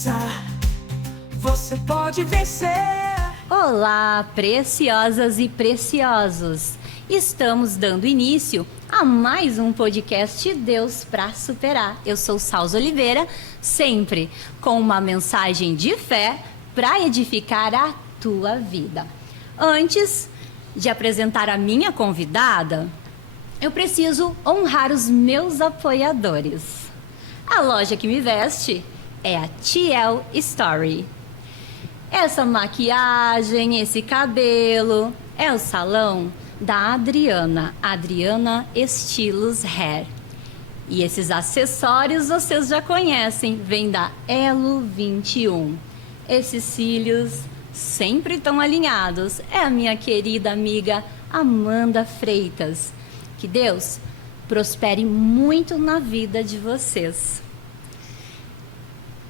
força, você pode vencer. Olá, preciosas e preciosos! Estamos dando início a mais um podcast Deus pra Superar. Eu sou Salza Oliveira, sempre com uma mensagem de fé para edificar a tua vida. Antes de apresentar a minha convidada, eu preciso honrar os meus apoiadores. A loja que me veste é a TL Story. Essa maquiagem, esse cabelo, é o salão da Adriana Estilos Hair. E esses acessórios vocês já conhecem, vem da Elo 21. Esses cílios sempre estão alinhados. É a minha querida amiga Amanda Freitas. Que Deus prospere muito na vida de vocês.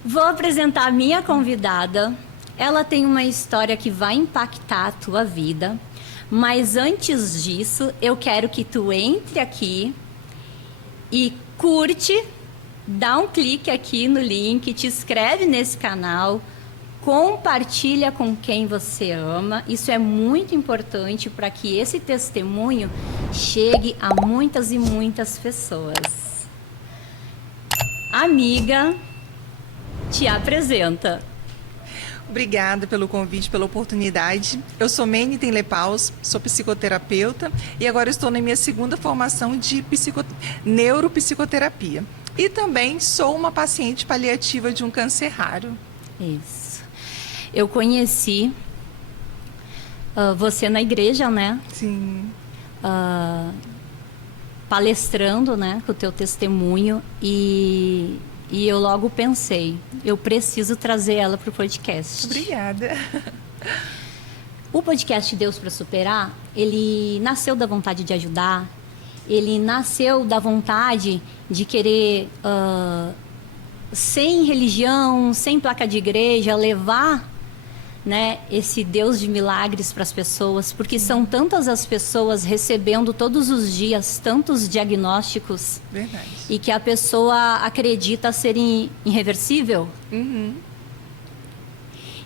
Vou apresentar a minha convidada. Ela tem uma história que vai impactar a tua vida. Mas antes disso, eu quero que tu entre aqui e curte, dá um clique aqui no link, te inscreve nesse canal, compartilha com quem você ama. Isso é muito importante para que esse testemunho chegue a muitas e muitas pessoas. Amiga, te apresenta. Obrigada pelo convite, pela oportunidade. Eu sou Mene Tenlepaus, sou psicoterapeuta e agora estou na minha segunda formação de neuropsicoterapia. E também sou uma paciente paliativa de um câncer raro. Isso. Eu conheci você na igreja, né? Sim. Palestrando, né, com o teu testemunho e eu logo pensei, eu preciso trazer ela para o podcast. Obrigada. O podcast Deus para Superar, ele nasceu da vontade de ajudar, ele nasceu da vontade de querer, sem religião, sem placa de igreja, levar, né, esse Deus de milagres para as pessoas, porque são tantas as pessoas recebendo todos os dias tantos diagnósticos. Verdade. E que a pessoa acredita ser irreversível. Uhum.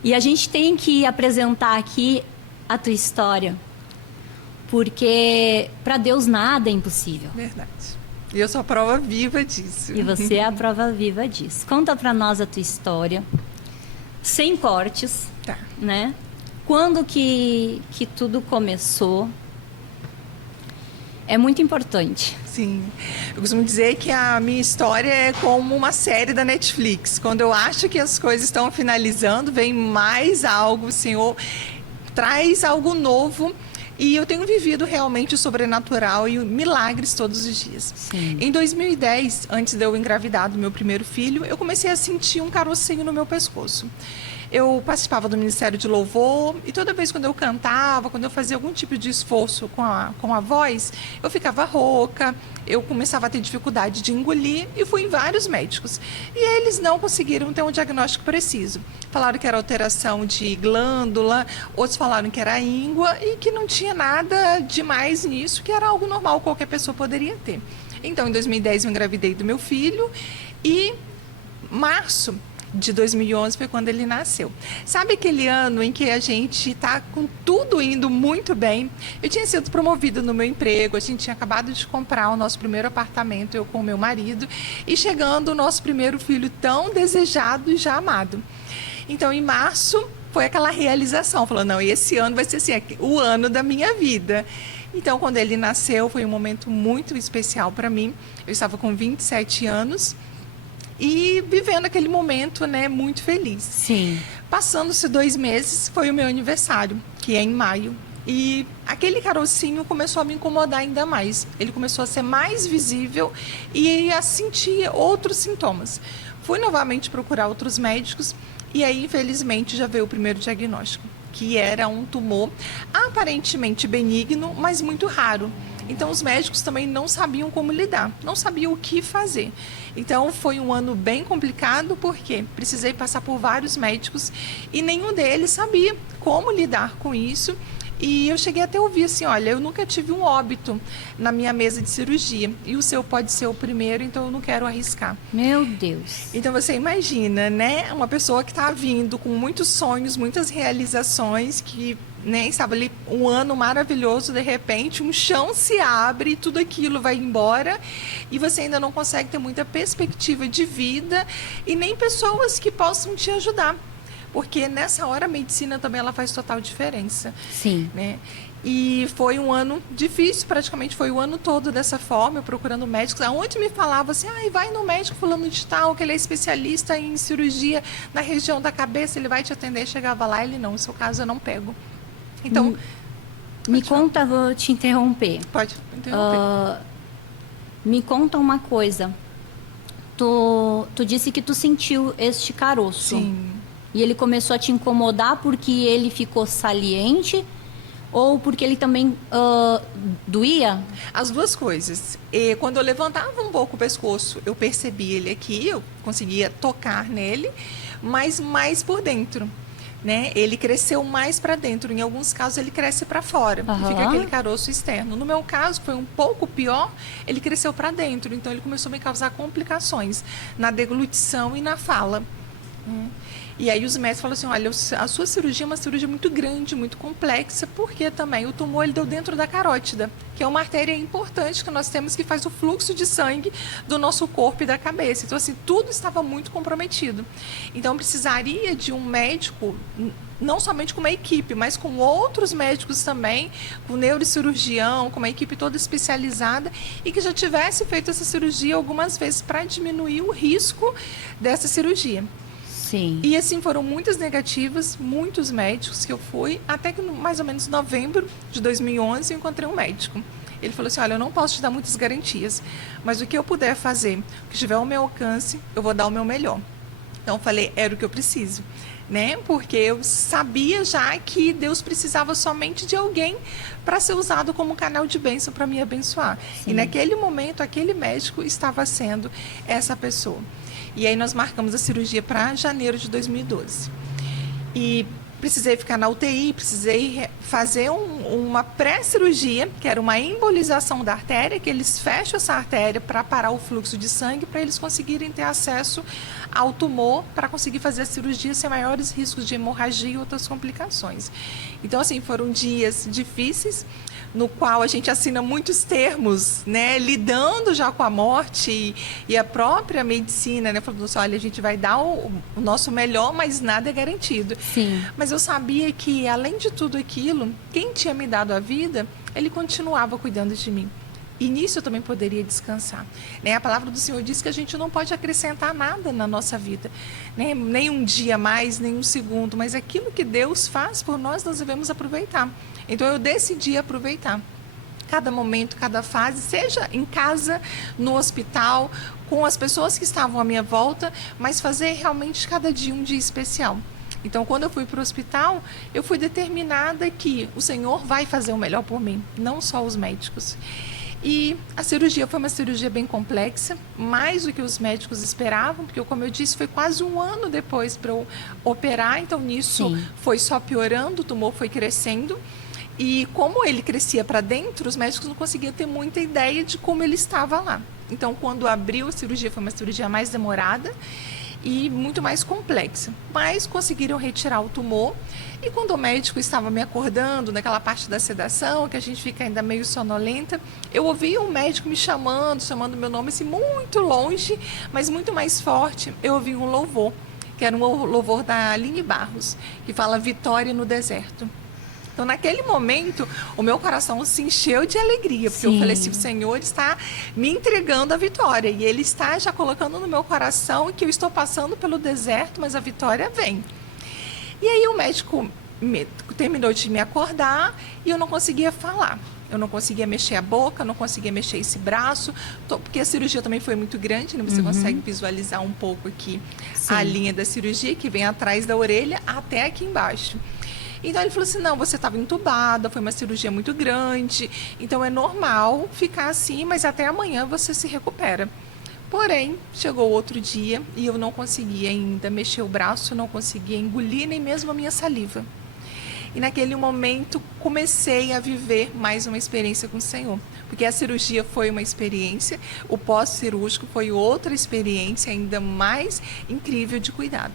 E a gente tem que apresentar aqui a tua história, porque para Deus nada é impossível. Verdade. E eu sou a prova viva disso. E você é a prova viva disso. Conta para nós a tua história, sem cortes. Tá. Né? Quando que tudo começou? É muito importante. Sim. Eu costumo dizer que a minha história é como uma série da Netflix. Quando eu acho que as coisas estão finalizando, vem mais algo, o Senhor traz algo novo. E eu tenho vivido realmente o sobrenatural e milagres todos os dias. Sim. Em 2010, antes de eu engravidar do meu primeiro filho, eu comecei a sentir um carocinho no meu pescoço. Eu participava do Ministério de Louvor e toda vez quando eu cantava, quando eu fazia algum tipo de esforço com a voz, eu ficava rouca, eu começava a ter dificuldade de engolir e fui em vários médicos. E eles não conseguiram ter um diagnóstico preciso. Falaram que era alteração de glândula, outros falaram que era íngua e que não tinha nada demais nisso, que era algo normal, qualquer pessoa poderia ter. Então, em 2010 eu engravidei do meu filho e março de 2011 foi quando ele nasceu. Sabe aquele ano em que a gente está com tudo indo muito bem? Eu tinha sido promovida no meu emprego, a gente tinha acabado de comprar o nosso primeiro apartamento, eu com o meu marido, e chegando o nosso primeiro filho tão desejado e já amado. Então, em março, foi aquela realização, falando, não, esse ano vai ser assim, o ano da minha vida. Então, quando ele nasceu, foi um momento muito especial para mim. Eu estava com 27 anos, e vivendo aquele momento, né, muito feliz. Sim. Passando-se 2 meses, foi o meu aniversário, que é em maio. E aquele carocinho começou a me incomodar ainda mais. Ele começou a ser mais visível e a sentir outros sintomas. Fui novamente procurar outros médicos e aí, infelizmente, já veio o primeiro diagnóstico, que era um tumor aparentemente benigno, mas muito raro. Então, os médicos também não sabiam como lidar, não sabiam o que fazer. Então, foi um ano bem complicado, porque precisei passar por vários médicos e nenhum deles sabia como lidar com isso. E eu cheguei até a ouvir assim, olha, eu nunca tive um óbito na minha mesa de cirurgia. E o seu pode ser o primeiro, então eu não quero arriscar. Meu Deus. Então você imagina, né? Uma pessoa que está vindo com muitos sonhos, muitas realizações, que né, estava ali um ano maravilhoso, de repente um chão se abre e tudo aquilo vai embora e você ainda não consegue ter muita perspectiva de vida e nem pessoas que possam te ajudar. Porque nessa hora a medicina também ela faz total diferença. Sim. Né? E foi um ano difícil, praticamente foi o ano todo dessa forma, eu procurando médicos. Aonde me falava assim, vai no médico fulano de tal, que ele é especialista em cirurgia na região da cabeça, ele vai te atender. Chegava lá, ele não, no seu caso eu não pego. Então, me conta, vou te interromper. Pode interromper. Me conta uma coisa. Tu disse que tu sentiu este caroço. Sim. E ele começou a te incomodar porque ele ficou saliente ou porque ele também doía? As duas coisas. E quando eu levantava um pouco o pescoço, eu percebi ele aqui, eu conseguia tocar nele, mas mais por dentro. Né? Ele cresceu mais para dentro. Em alguns casos, ele cresce para fora. Uhum. Fica aquele caroço externo. No meu caso, foi um pouco pior, ele cresceu para dentro. Então, ele começou a me causar complicações na deglutição e na fala. E aí os médicos falaram assim, olha, a sua cirurgia é uma cirurgia muito grande, muito complexa, porque também o tumor ele deu dentro da carótida, que é uma artéria importante que nós temos que faz o fluxo de sangue do nosso corpo e da cabeça. Então, assim, tudo estava muito comprometido. Então, precisaria de um médico, não somente com uma equipe, mas com outros médicos também, com neurocirurgião, com uma equipe toda especializada e que já tivesse feito essa cirurgia algumas vezes para diminuir o risco dessa cirurgia. Sim. E assim, foram muitas negativas, muitos médicos que eu fui, até que mais ou menos em novembro de 2011 eu encontrei um médico. Ele falou assim, olha, eu não posso te dar muitas garantias, mas o que eu puder fazer, o que estiver ao meu alcance, eu vou dar o meu melhor. Então eu falei, era o que eu preciso, né? Porque eu sabia já que Deus precisava somente de alguém para ser usado como canal de bênção para me abençoar. Sim. E naquele momento, aquele médico estava sendo essa pessoa. E aí nós marcamos a cirurgia para janeiro de 2012. E precisei ficar na UTI, precisei fazer uma pré-cirurgia, que era uma embolização da artéria, que eles fecham essa artéria para parar o fluxo de sangue, para eles conseguirem ter acesso ao tumor, para conseguir fazer a cirurgia sem maiores riscos de hemorragia e outras complicações. Então, assim, foram dias difíceis, no qual a gente assina muitos termos, né, lidando já com a morte e a própria medicina, né, falando assim, olha, a gente vai dar o nosso melhor, mas nada é garantido. Sim. Mas eu sabia que, além de tudo aquilo, quem tinha me dado a vida, ele continuava cuidando de mim. E nisso eu também poderia descansar. Né? A palavra do Senhor diz que a gente não pode acrescentar nada na nossa vida. Né? Nem um dia mais, nem um segundo. Mas aquilo que Deus faz por nós, nós devemos aproveitar. Então eu decidi aproveitar. Cada momento, cada fase, seja em casa, no hospital, com as pessoas que estavam à minha volta, mas fazer realmente cada dia um dia especial. Então, quando eu fui para o hospital, eu fui determinada que o Senhor vai fazer o melhor por mim, não só os médicos. E a cirurgia foi uma cirurgia bem complexa, mais do que os médicos esperavam, porque, como eu disse, foi quase um ano depois para eu operar, então nisso Sim. foi só piorando, o tumor foi crescendo. E como ele crescia para dentro, os médicos não conseguiam ter muita ideia de como ele estava lá. Então, quando abriu a cirurgia, foi uma cirurgia mais demorada e muito mais complexa. Mas conseguiram retirar o tumor. E quando o médico estava me acordando, naquela parte da sedação, que a gente fica ainda meio sonolenta, eu ouvi um médico me chamando meu nome, assim, muito longe, mas muito mais forte. Eu ouvi um louvor, que era um louvor da Aline Barros, que fala Vitória no Deserto. Então, naquele momento, o meu coração se encheu de alegria, porque Sim. eu falei assim, o Senhor está me entregando a vitória, e Ele está já colocando no meu coração que eu estou passando pelo deserto, mas a vitória vem. E aí o médico terminou de me acordar e eu não conseguia falar. Eu não conseguia mexer a boca, não conseguia mexer esse braço, porque a cirurgia também foi muito grande, né? Você consegue visualizar um pouco aqui Sim. a linha da cirurgia, que vem atrás da orelha até aqui embaixo. Então ele falou assim, não, você estava entubada, foi uma cirurgia muito grande, então é normal ficar assim, mas até amanhã você se recupera. Porém, chegou outro dia e eu não conseguia ainda mexer o braço, não conseguia engolir nem mesmo a minha saliva. E naquele momento comecei a viver mais uma experiência com o Senhor. Porque a cirurgia foi uma experiência, o pós-cirúrgico foi outra experiência ainda mais incrível de cuidado.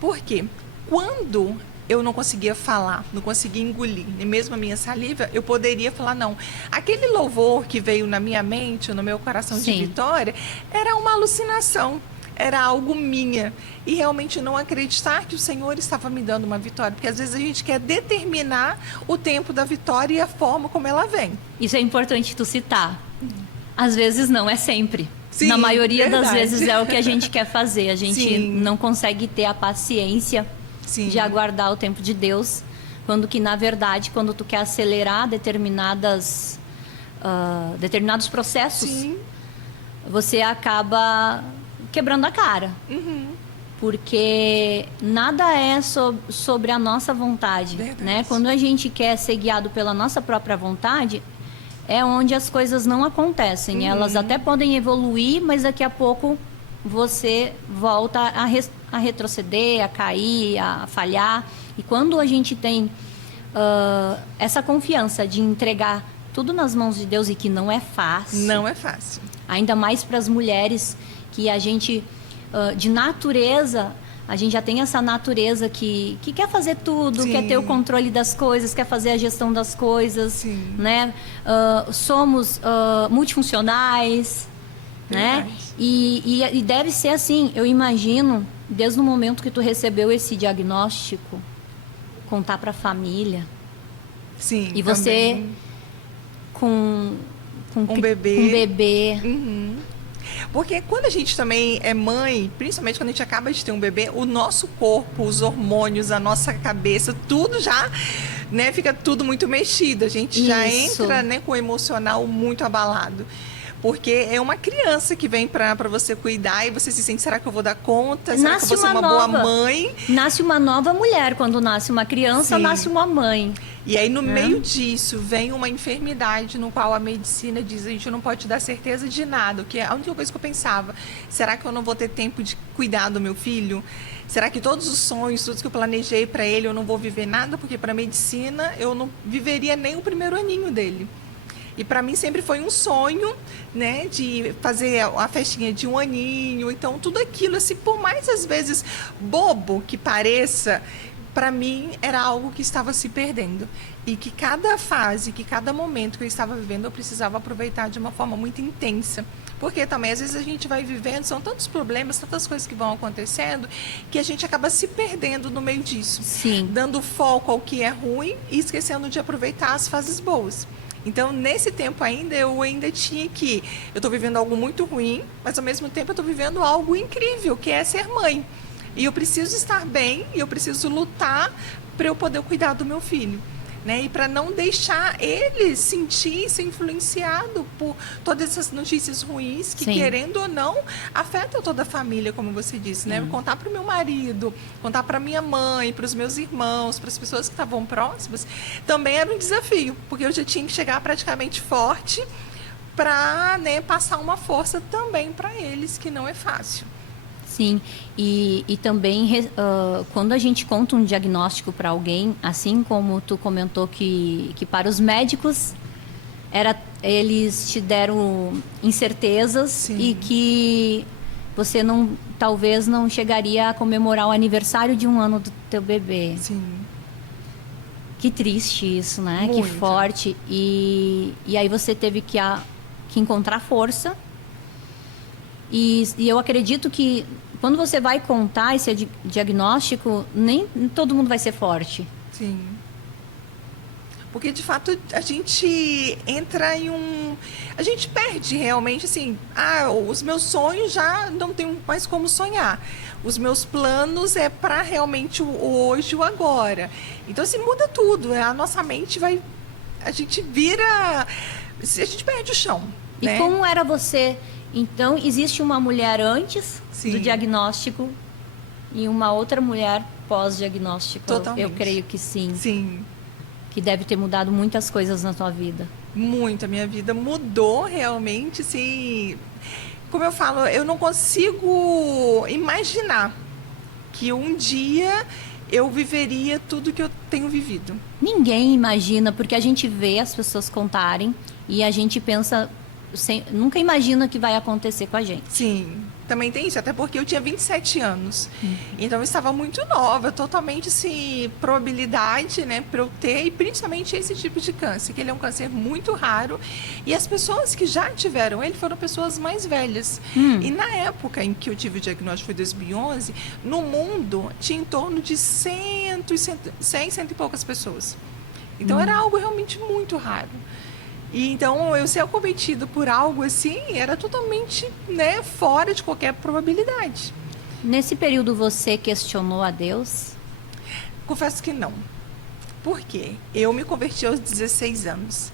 Por quê? Quando eu não conseguia falar, não conseguia engolir, nem mesmo a minha saliva, eu poderia falar não. Aquele louvor que veio na minha mente, no meu coração de Sim. vitória, era uma alucinação, era algo minha. E realmente não acreditar que o Senhor estava me dando uma vitória, porque às vezes a gente quer determinar o tempo da vitória e a forma como ela vem. Isso é importante tu citar. Às vezes não, é sempre. Sim, Na maioria das verdade. vezes é o que a gente quer fazer. A gente Sim. não consegue ter a paciência Sim. de aguardar o tempo de Deus, quando que, na verdade, quando tu quer acelerar determinados processos, Sim. você acaba quebrando a cara. Uhum. Porque nada é sobre a nossa vontade, Verdade. né? Quando a gente quer ser guiado pela nossa própria vontade, é onde as coisas não acontecem. Elas até podem evoluir, mas daqui a pouco você volta a retroceder, a cair, a falhar. E quando a gente tem essa confiança de entregar tudo nas mãos de Deus, e que não é fácil, Não é fácil. ainda mais para as mulheres, que a gente, de natureza, a gente já tem essa natureza que quer fazer tudo, Sim. quer ter o controle das coisas, quer fazer a gestão das coisas, Sim. né? Somos multifuncionais, né? Verdade. E deve ser assim, eu imagino, desde o momento que tu recebeu esse diagnóstico, contar para a família, Sim. e você também. com Um bebê. um bebê. Uhum. Porque quando a gente também é mãe, principalmente quando a gente acaba de ter um bebê, o nosso corpo, os hormônios, a nossa cabeça, tudo já, né, fica tudo muito mexido. A gente já Isso. entra, né, com o emocional muito abalado. Porque é uma criança que vem para você cuidar e você se sente, será que eu vou dar conta? Será que eu vou ser uma boa mãe? Nasce uma nova mulher. Quando nasce uma criança, Sim. nasce uma mãe. E aí, no meio disso, vem uma enfermidade no qual a medicina diz a gente não pode dar certeza de nada. Que é a única coisa que eu pensava, será que eu não vou ter tempo de cuidar do meu filho? Será que todos os sonhos, tudo que eu planejei para ele, eu não vou viver nada? Porque para a medicina, eu não viveria nem o primeiro aninho dele. E para mim sempre foi um sonho, né, de fazer a festinha de 1 aninho. Então, tudo aquilo, assim, por mais às vezes bobo que pareça, para mim era algo que estava se perdendo. E que cada fase, que cada momento que eu estava vivendo, eu precisava aproveitar de uma forma muito intensa. Porque também, às vezes, a gente vai vivendo, são tantos problemas, tantas coisas que vão acontecendo, que a gente acaba se perdendo no meio disso. Sim. Dando foco ao que é ruim e esquecendo de aproveitar as fases boas. Então, nesse tempo ainda, eu ainda tinha que... Eu estou vivendo algo muito ruim, mas ao mesmo tempo eu estou vivendo algo incrível, que é ser mãe. E eu preciso estar bem, e eu preciso lutar para eu poder cuidar do meu filho. Né? E para não deixar ele sentir, ser influenciado por todas essas notícias ruins que, Sim. querendo ou não, afetam toda a família, como você disse, né? Contar para o meu marido, contar para minha mãe, para os meus irmãos, para as pessoas que estavam próximas, também era um desafio, porque eu já tinha que chegar praticamente forte para, né, passar uma força também para eles, que não é fácil. Sim, e também quando a gente conta um diagnóstico para alguém, assim como tu comentou que para os médicos eles te deram incertezas. Sim. E que você talvez não chegaria a comemorar o aniversário de 1 ano do teu bebê. Sim. Que triste isso, né? Que Muito. forte. E aí você teve que encontrar força. E eu acredito que quando você vai contar esse diagnóstico, nem todo mundo vai ser forte. Sim. Porque, de fato, a gente entra em a gente perde realmente, assim... os meus sonhos já não tenho mais como sonhar. Os meus planos é para realmente o hoje e o agora. Então, assim, muda tudo. A nossa mente vai... A gente vira... A gente perde o chão, E né? como era você? Então, existe uma mulher antes Sim. do diagnóstico e uma outra mulher pós-diagnóstico. Totalmente. Eu creio que sim. Sim. Que deve ter mudado muitas coisas na tua vida. Muito, a minha vida mudou realmente, assim, como eu falo, eu não consigo imaginar que um dia eu viveria tudo que eu tenho vivido. Ninguém imagina, porque a gente vê as pessoas contarem e a gente pensa, nunca imagina que vai acontecer com a gente. Sim, também tem isso, até porque eu tinha 27 anos. Então eu estava muito nova, totalmente assim, probabilidade, né, para eu ter, e principalmente esse tipo de câncer, que ele é um câncer muito raro. E as pessoas que já tiveram ele foram pessoas mais velhas. E na época em que eu tive o diagnóstico, foi 2011, no mundo tinha em torno de 100 e poucas pessoas. Então era algo realmente muito raro. E então, eu ser acometido por algo assim, era totalmente, né, fora de qualquer probabilidade. Nesse período você questionou a Deus? Confesso que não. Por quê? Eu me converti aos 16 anos.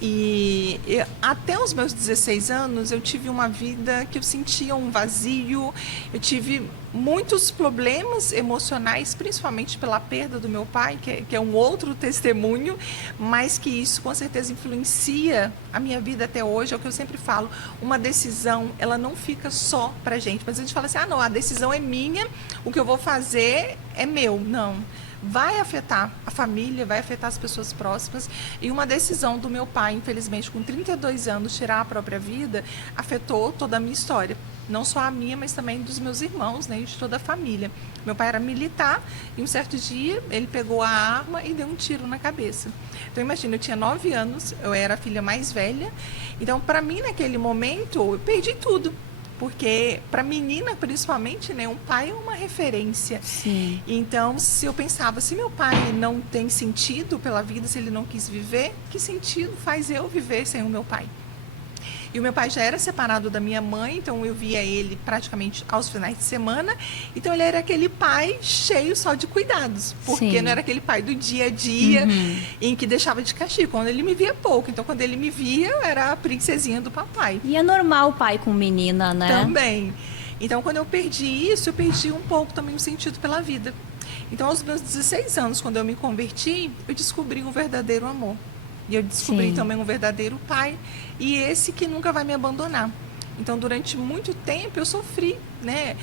E até os meus 16 anos, eu tive uma vida que eu sentia um vazio. Eu tive muitos problemas emocionais, principalmente pela perda do meu pai, que é um outro testemunho, mas que isso com certeza influencia a minha vida até hoje. É o que eu sempre falo, uma decisão, ela não fica só pra gente. Mas a gente fala assim, não, a decisão é minha, o que eu vou fazer é meu. Não. Vai afetar a família, vai afetar as pessoas próximas. E uma decisão do meu pai, infelizmente, com 32 anos, tirar a própria vida, afetou toda a minha história. Não só a minha, mas também dos meus irmãos, né, e de toda a família. Meu pai era militar e um certo dia ele pegou a arma e deu um tiro na cabeça. Então imagina, eu tinha 9 anos, eu era a filha mais velha. Então para mim naquele momento eu perdi tudo. Porque para menina, principalmente, né, um pai é uma referência. Sim. Então, se eu pensava, se meu pai não tem sentido pela vida, se ele não quis viver, que sentido faz eu viver sem o meu pai? E o meu pai já era separado da minha mãe, então eu via ele praticamente aos finais de semana. Então ele era aquele pai cheio só de cuidados, porque Sim. não era aquele pai do dia a dia em que deixava de castigo. Quando ele me via pouco, então quando ele me via, eu era a princesinha do papai. E é normal o pai com menina, né? Também. Então quando eu perdi isso, eu perdi um pouco também o sentido pela vida. Então aos meus 16 anos, quando eu me converti, eu descobri um verdadeiro amor. E eu descobri Sim. também um verdadeiro pai, e esse que nunca vai me abandonar. Então, durante muito tempo, eu sofri, né,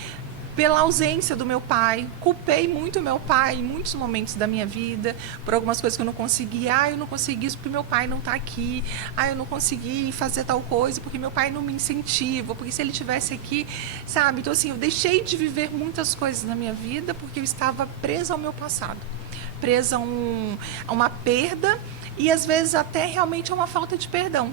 pela ausência do meu pai. Culpei muito o meu pai em muitos momentos da minha vida, por algumas coisas que eu não consegui. Eu não consegui isso porque meu pai não está aqui. Eu não consegui fazer tal coisa porque meu pai não me incentiva, porque se ele estivesse aqui, sabe? Então, assim, eu deixei de viver muitas coisas na minha vida porque eu estava presa ao meu passado. Presa a uma perda e às vezes até realmente a uma falta de perdão,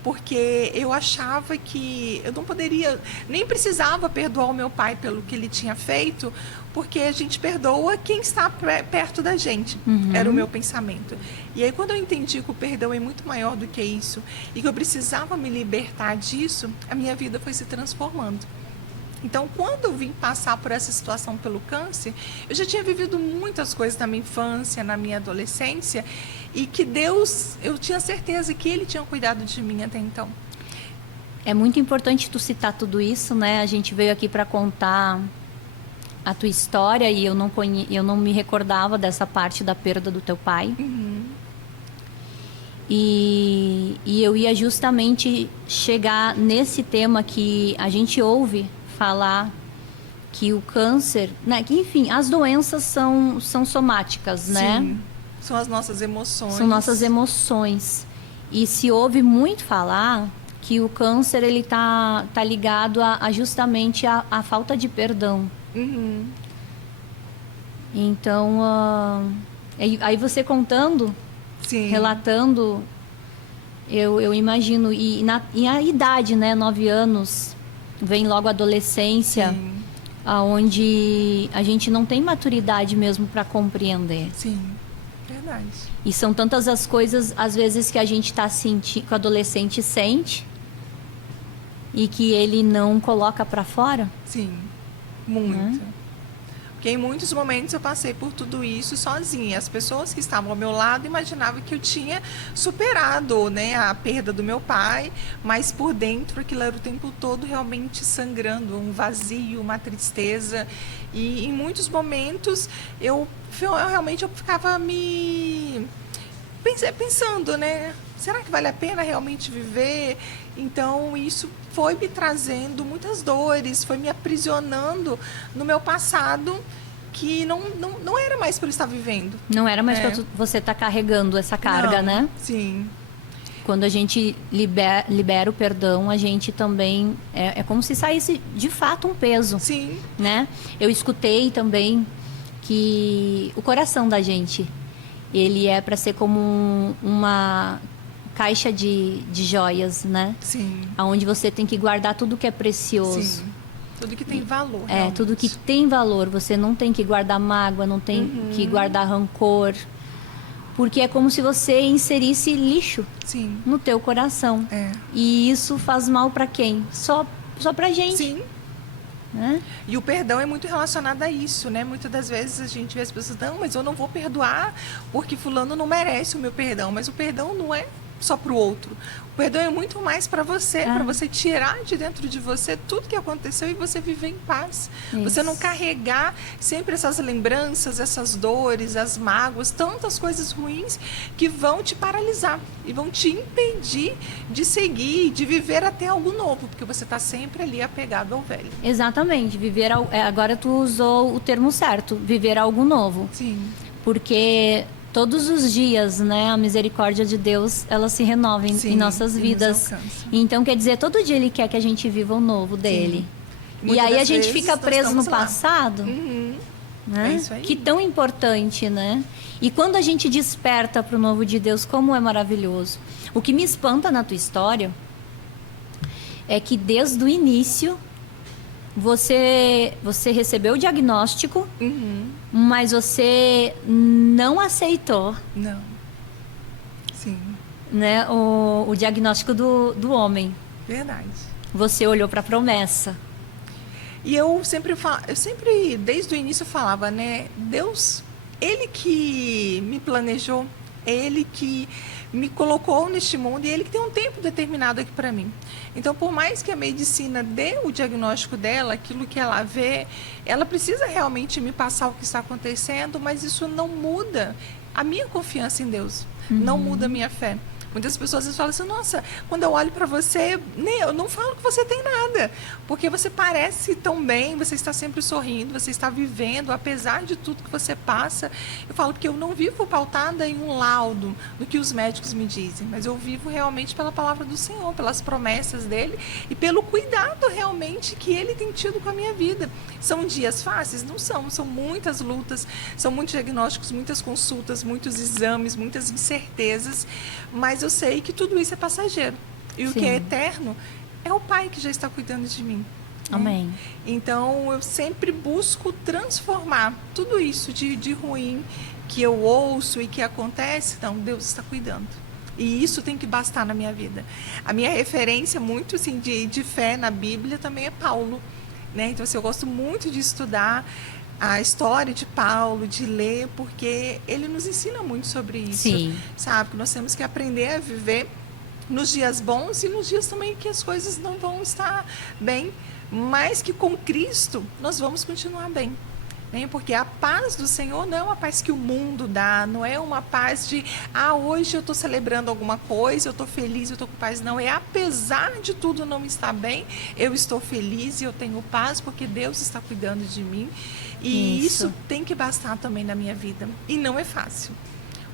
porque eu achava que eu não poderia, nem precisava perdoar o meu pai pelo que ele tinha feito, porque a gente perdoa quem está perto da gente. Era o meu pensamento. E aí quando eu entendi que o perdão é muito maior do que isso e que eu precisava me libertar disso, a minha vida foi se transformando. Então, quando eu vim passar por essa situação pelo câncer, eu já tinha vivido muitas coisas na minha infância, na minha adolescência, e que Deus, eu tinha certeza que Ele tinha cuidado de mim até então. É muito importante tu citar tudo isso, né? A gente veio aqui para contar a tua história e eu não me recordava dessa parte da perda do teu pai. E eu ia justamente chegar nesse tema que a gente ouve falar, que o câncer, né, que enfim, as doenças são somáticas, né? Sim, são as nossas emoções. São nossas emoções. E se ouve muito falar que o câncer ele tá ligado a justamente a falta de perdão. Então, aí você contando, Sim. relatando, eu imagino, e a idade, né, 9 anos, vem logo a adolescência, Sim. onde a gente não tem maturidade mesmo para compreender. Sim, verdade. E são tantas as coisas, às vezes, que a gente está sentindo, que o adolescente sente, e que ele não coloca para fora. Sim, muito. Porque em muitos momentos eu passei por tudo isso sozinha. As pessoas que estavam ao meu lado imaginavam que eu tinha superado, né, a perda do meu pai, mas por dentro aquilo era o tempo todo realmente sangrando, um vazio, uma tristeza. E em muitos momentos eu realmente ficava pensando, né? Será que vale a pena realmente viver? Então, isso foi me trazendo muitas dores, foi me aprisionando no meu passado que não era mais para eu estar vivendo. Não era mais É. pra você estar carregando essa carga, Não, né? Sim. Quando a gente libera o perdão, a gente também... É como se saísse, de fato, um peso, Sim. né? Eu escutei também que o coração da gente, ele é para ser como uma caixa de joias, né? Sim. Onde você tem que guardar tudo que é precioso. Sim. Tudo que tem valor. É, realmente. tudo que tem valor. Você não tem que guardar mágoa, não tem que guardar rancor. Porque é como se você inserisse lixo Sim. no teu coração. É. E isso faz mal para quem? Só pra gente, Sim. né? E o perdão é muito relacionado a isso, né? Muitas das vezes a gente vê as pessoas, não, mas eu não vou perdoar porque fulano não merece o meu perdão. Mas o perdão não é só para o outro. O perdão é muito mais para você, para você tirar de dentro de você tudo que aconteceu e você viver em paz. Isso. Você não carregar sempre essas lembranças, essas dores, as mágoas, tantas coisas ruins que vão te paralisar e vão te impedir de seguir, de viver até algo novo, porque você está sempre ali apegado ao velho. Exatamente. Agora tu usou o termo certo. Viver algo novo. Sim. Porque todos os dias, né, a misericórdia de Deus, ela se renova Sim, em nossas e nos vidas. alcança. Então, quer dizer, todo dia Ele quer que a gente viva o novo dele. E Muitas aí a das gente vezes fica nós preso no estamos lá. passado, Uhum. né? É isso aí. Que tão importante, né? E quando a gente desperta para o novo de Deus, como é maravilhoso. O que me espanta na tua história é que desde o início você recebeu o diagnóstico, mas você não aceitou, Não. Sim, né, o diagnóstico do homem. verdade. Você olhou para a promessa. E eu sempre, desde o início, eu falava, né? Deus, Ele que me planejou, Ele que me colocou neste mundo e Ele que tem um tempo determinado aqui para mim. Então, por mais que a medicina dê o diagnóstico dela, aquilo que ela vê, ela precisa realmente me passar o que está acontecendo, mas isso não muda a minha confiança em Deus, não muda a minha fé. Muitas pessoas às vezes falam assim, nossa, quando eu olho para você, eu não falo que você tem nada, porque você parece tão bem, você está sempre sorrindo, você está vivendo, apesar de tudo que você passa. Eu falo porque eu não vivo pautada em um laudo, no que os médicos me dizem, mas eu vivo realmente pela palavra do Senhor, pelas promessas dele e pelo cuidado realmente que ele tem tido com a minha vida. São dias fáceis? Não são, são muitas lutas, são muitos diagnósticos, muitas consultas, muitos exames, muitas incertezas, mas eu sei que tudo isso é passageiro. E o Sim. que é eterno é o Pai que já está cuidando de mim. Amém. Então, eu sempre busco transformar tudo isso de ruim que eu ouço e que acontece. Então, Deus está cuidando. E isso tem que bastar na minha vida. A minha referência muito assim, de fé na Bíblia também é Paulo. Né? Então, assim, eu gosto muito de estudar a história de Paulo, de ler, porque ele nos ensina muito sobre isso. Sim. Sabe? Que nós temos que aprender a viver nos dias bons e nos dias também que as coisas não vão estar bem, mas que com Cristo nós vamos continuar bem. Né? Porque a paz do Senhor não é uma paz que o mundo dá, não é uma paz de, hoje eu estou celebrando alguma coisa, eu estou feliz, eu estou com paz. Não, é apesar de tudo não estar bem, eu estou feliz e eu tenho paz porque Deus está cuidando de mim. E isso tem que bastar também na minha vida. E não é fácil.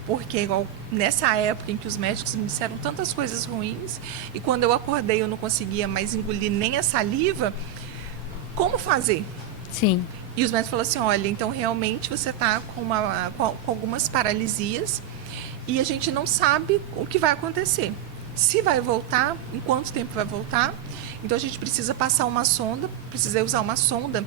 Porque igual nessa época em que os médicos me disseram tantas coisas ruins, e quando eu acordei eu não conseguia mais engolir nem a saliva, como fazer? Sim. E os médicos falaram assim, olha, então realmente você está com algumas paralisias e a gente não sabe o que vai acontecer. Se vai voltar, em quanto tempo vai voltar. Então a gente precisa passar uma sonda, precisa usar uma sonda,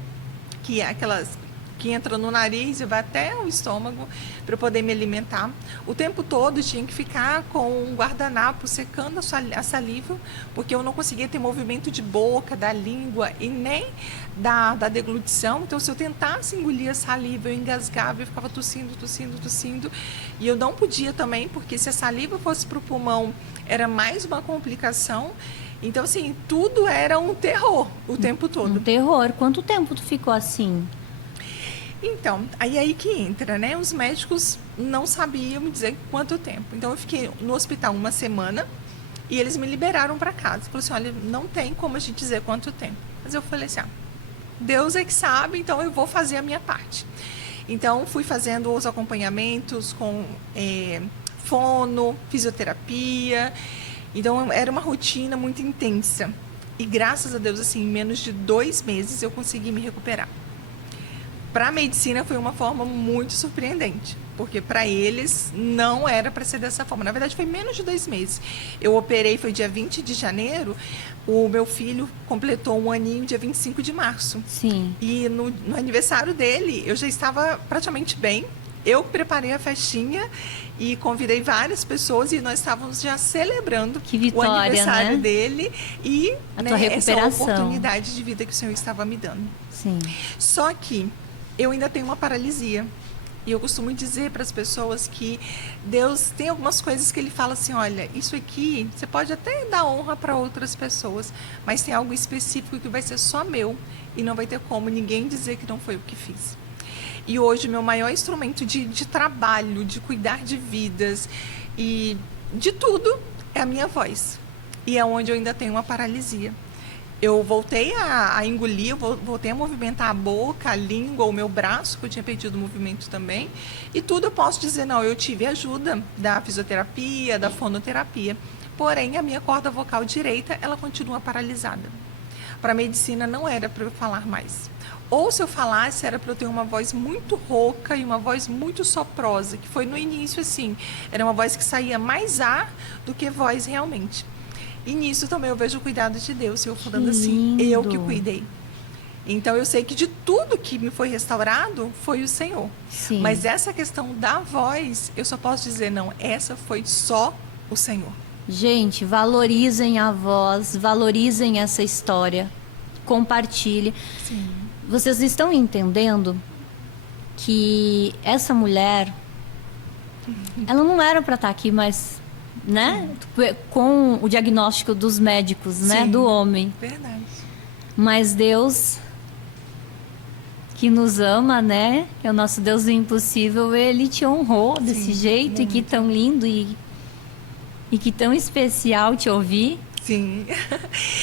que é aquelas que entra no nariz e vai até o estômago para eu poder me alimentar. O tempo todo eu tinha que ficar com um guardanapo secando a saliva, porque eu não conseguia ter movimento de boca, da língua e nem da deglutição. Então, se eu tentasse engolir a saliva, eu engasgava, eu ficava tossindo. E eu não podia também, porque se a saliva fosse para o pulmão, era mais uma complicação. Então, assim, tudo era um terror o tempo todo. Um terror. Quanto tempo tu ficou assim? Então, aí que entra, né? Os médicos não sabiam me dizer quanto tempo. Então, eu fiquei no hospital uma semana e eles me liberaram para casa. Falaram assim, olha, não tem como a gente dizer quanto tempo. Mas eu falei assim, Deus é que sabe, então eu vou fazer a minha parte. Então, fui fazendo os acompanhamentos com fono, fisioterapia. Então, era uma rotina muito intensa. E graças a Deus, assim, em menos de 2 meses eu consegui me recuperar. Para a medicina foi uma forma muito surpreendente, porque para eles não era para ser dessa forma. Na verdade, foi menos de 2 meses. Eu operei, foi dia 20 de janeiro, o meu filho completou 1 aninho dia 25 de março. Sim. E no aniversário dele, eu já estava praticamente bem. Eu preparei a festinha e convidei várias pessoas e nós estávamos já celebrando Que vitória, o aniversário né? dele e A tua essa recuperação. oportunidade de vida que o Senhor estava me dando. Sim. Só que eu ainda tenho uma paralisia. E eu costumo dizer para as pessoas que Deus tem algumas coisas que Ele fala assim, olha, isso aqui você pode até dar honra para outras pessoas, mas tem algo específico que vai ser só meu e não vai ter como ninguém dizer que não foi o que fiz. E hoje o meu maior instrumento de trabalho, de cuidar de vidas e de tudo é a minha voz. E é onde eu ainda tenho uma paralisia. Eu voltei a engolir, voltei a movimentar a boca, a língua, o meu braço, que eu tinha perdido o movimento também. E tudo eu posso dizer, não, eu tive ajuda da fisioterapia, da fonoterapia. Porém, a minha corda vocal direita, ela continua paralisada. Para a medicina não era para eu falar mais. Ou se eu falasse, era para eu ter uma voz muito rouca e uma voz muito soprosa, que foi no início assim. Era uma voz que saía mais ar do que voz realmente. E nisso também eu vejo o cuidado de Deus. Eu falando assim, eu que cuidei. Então eu sei que de tudo que me foi restaurado foi o Senhor. Sim. Mas essa questão da voz, eu só posso dizer, não, essa foi só o Senhor. Gente, valorizem a voz, valorizem essa história, compartilhe. Sim. Vocês estão entendendo que essa mulher, ela não era para estar aqui, mas, né, com o diagnóstico dos médicos, né, Sim. do homem. Verdade. Mas Deus, que nos ama, né, é o nosso Deus do impossível, Ele te honrou desse jeito, e que tão lindo e que tão especial te ouvir. Sim.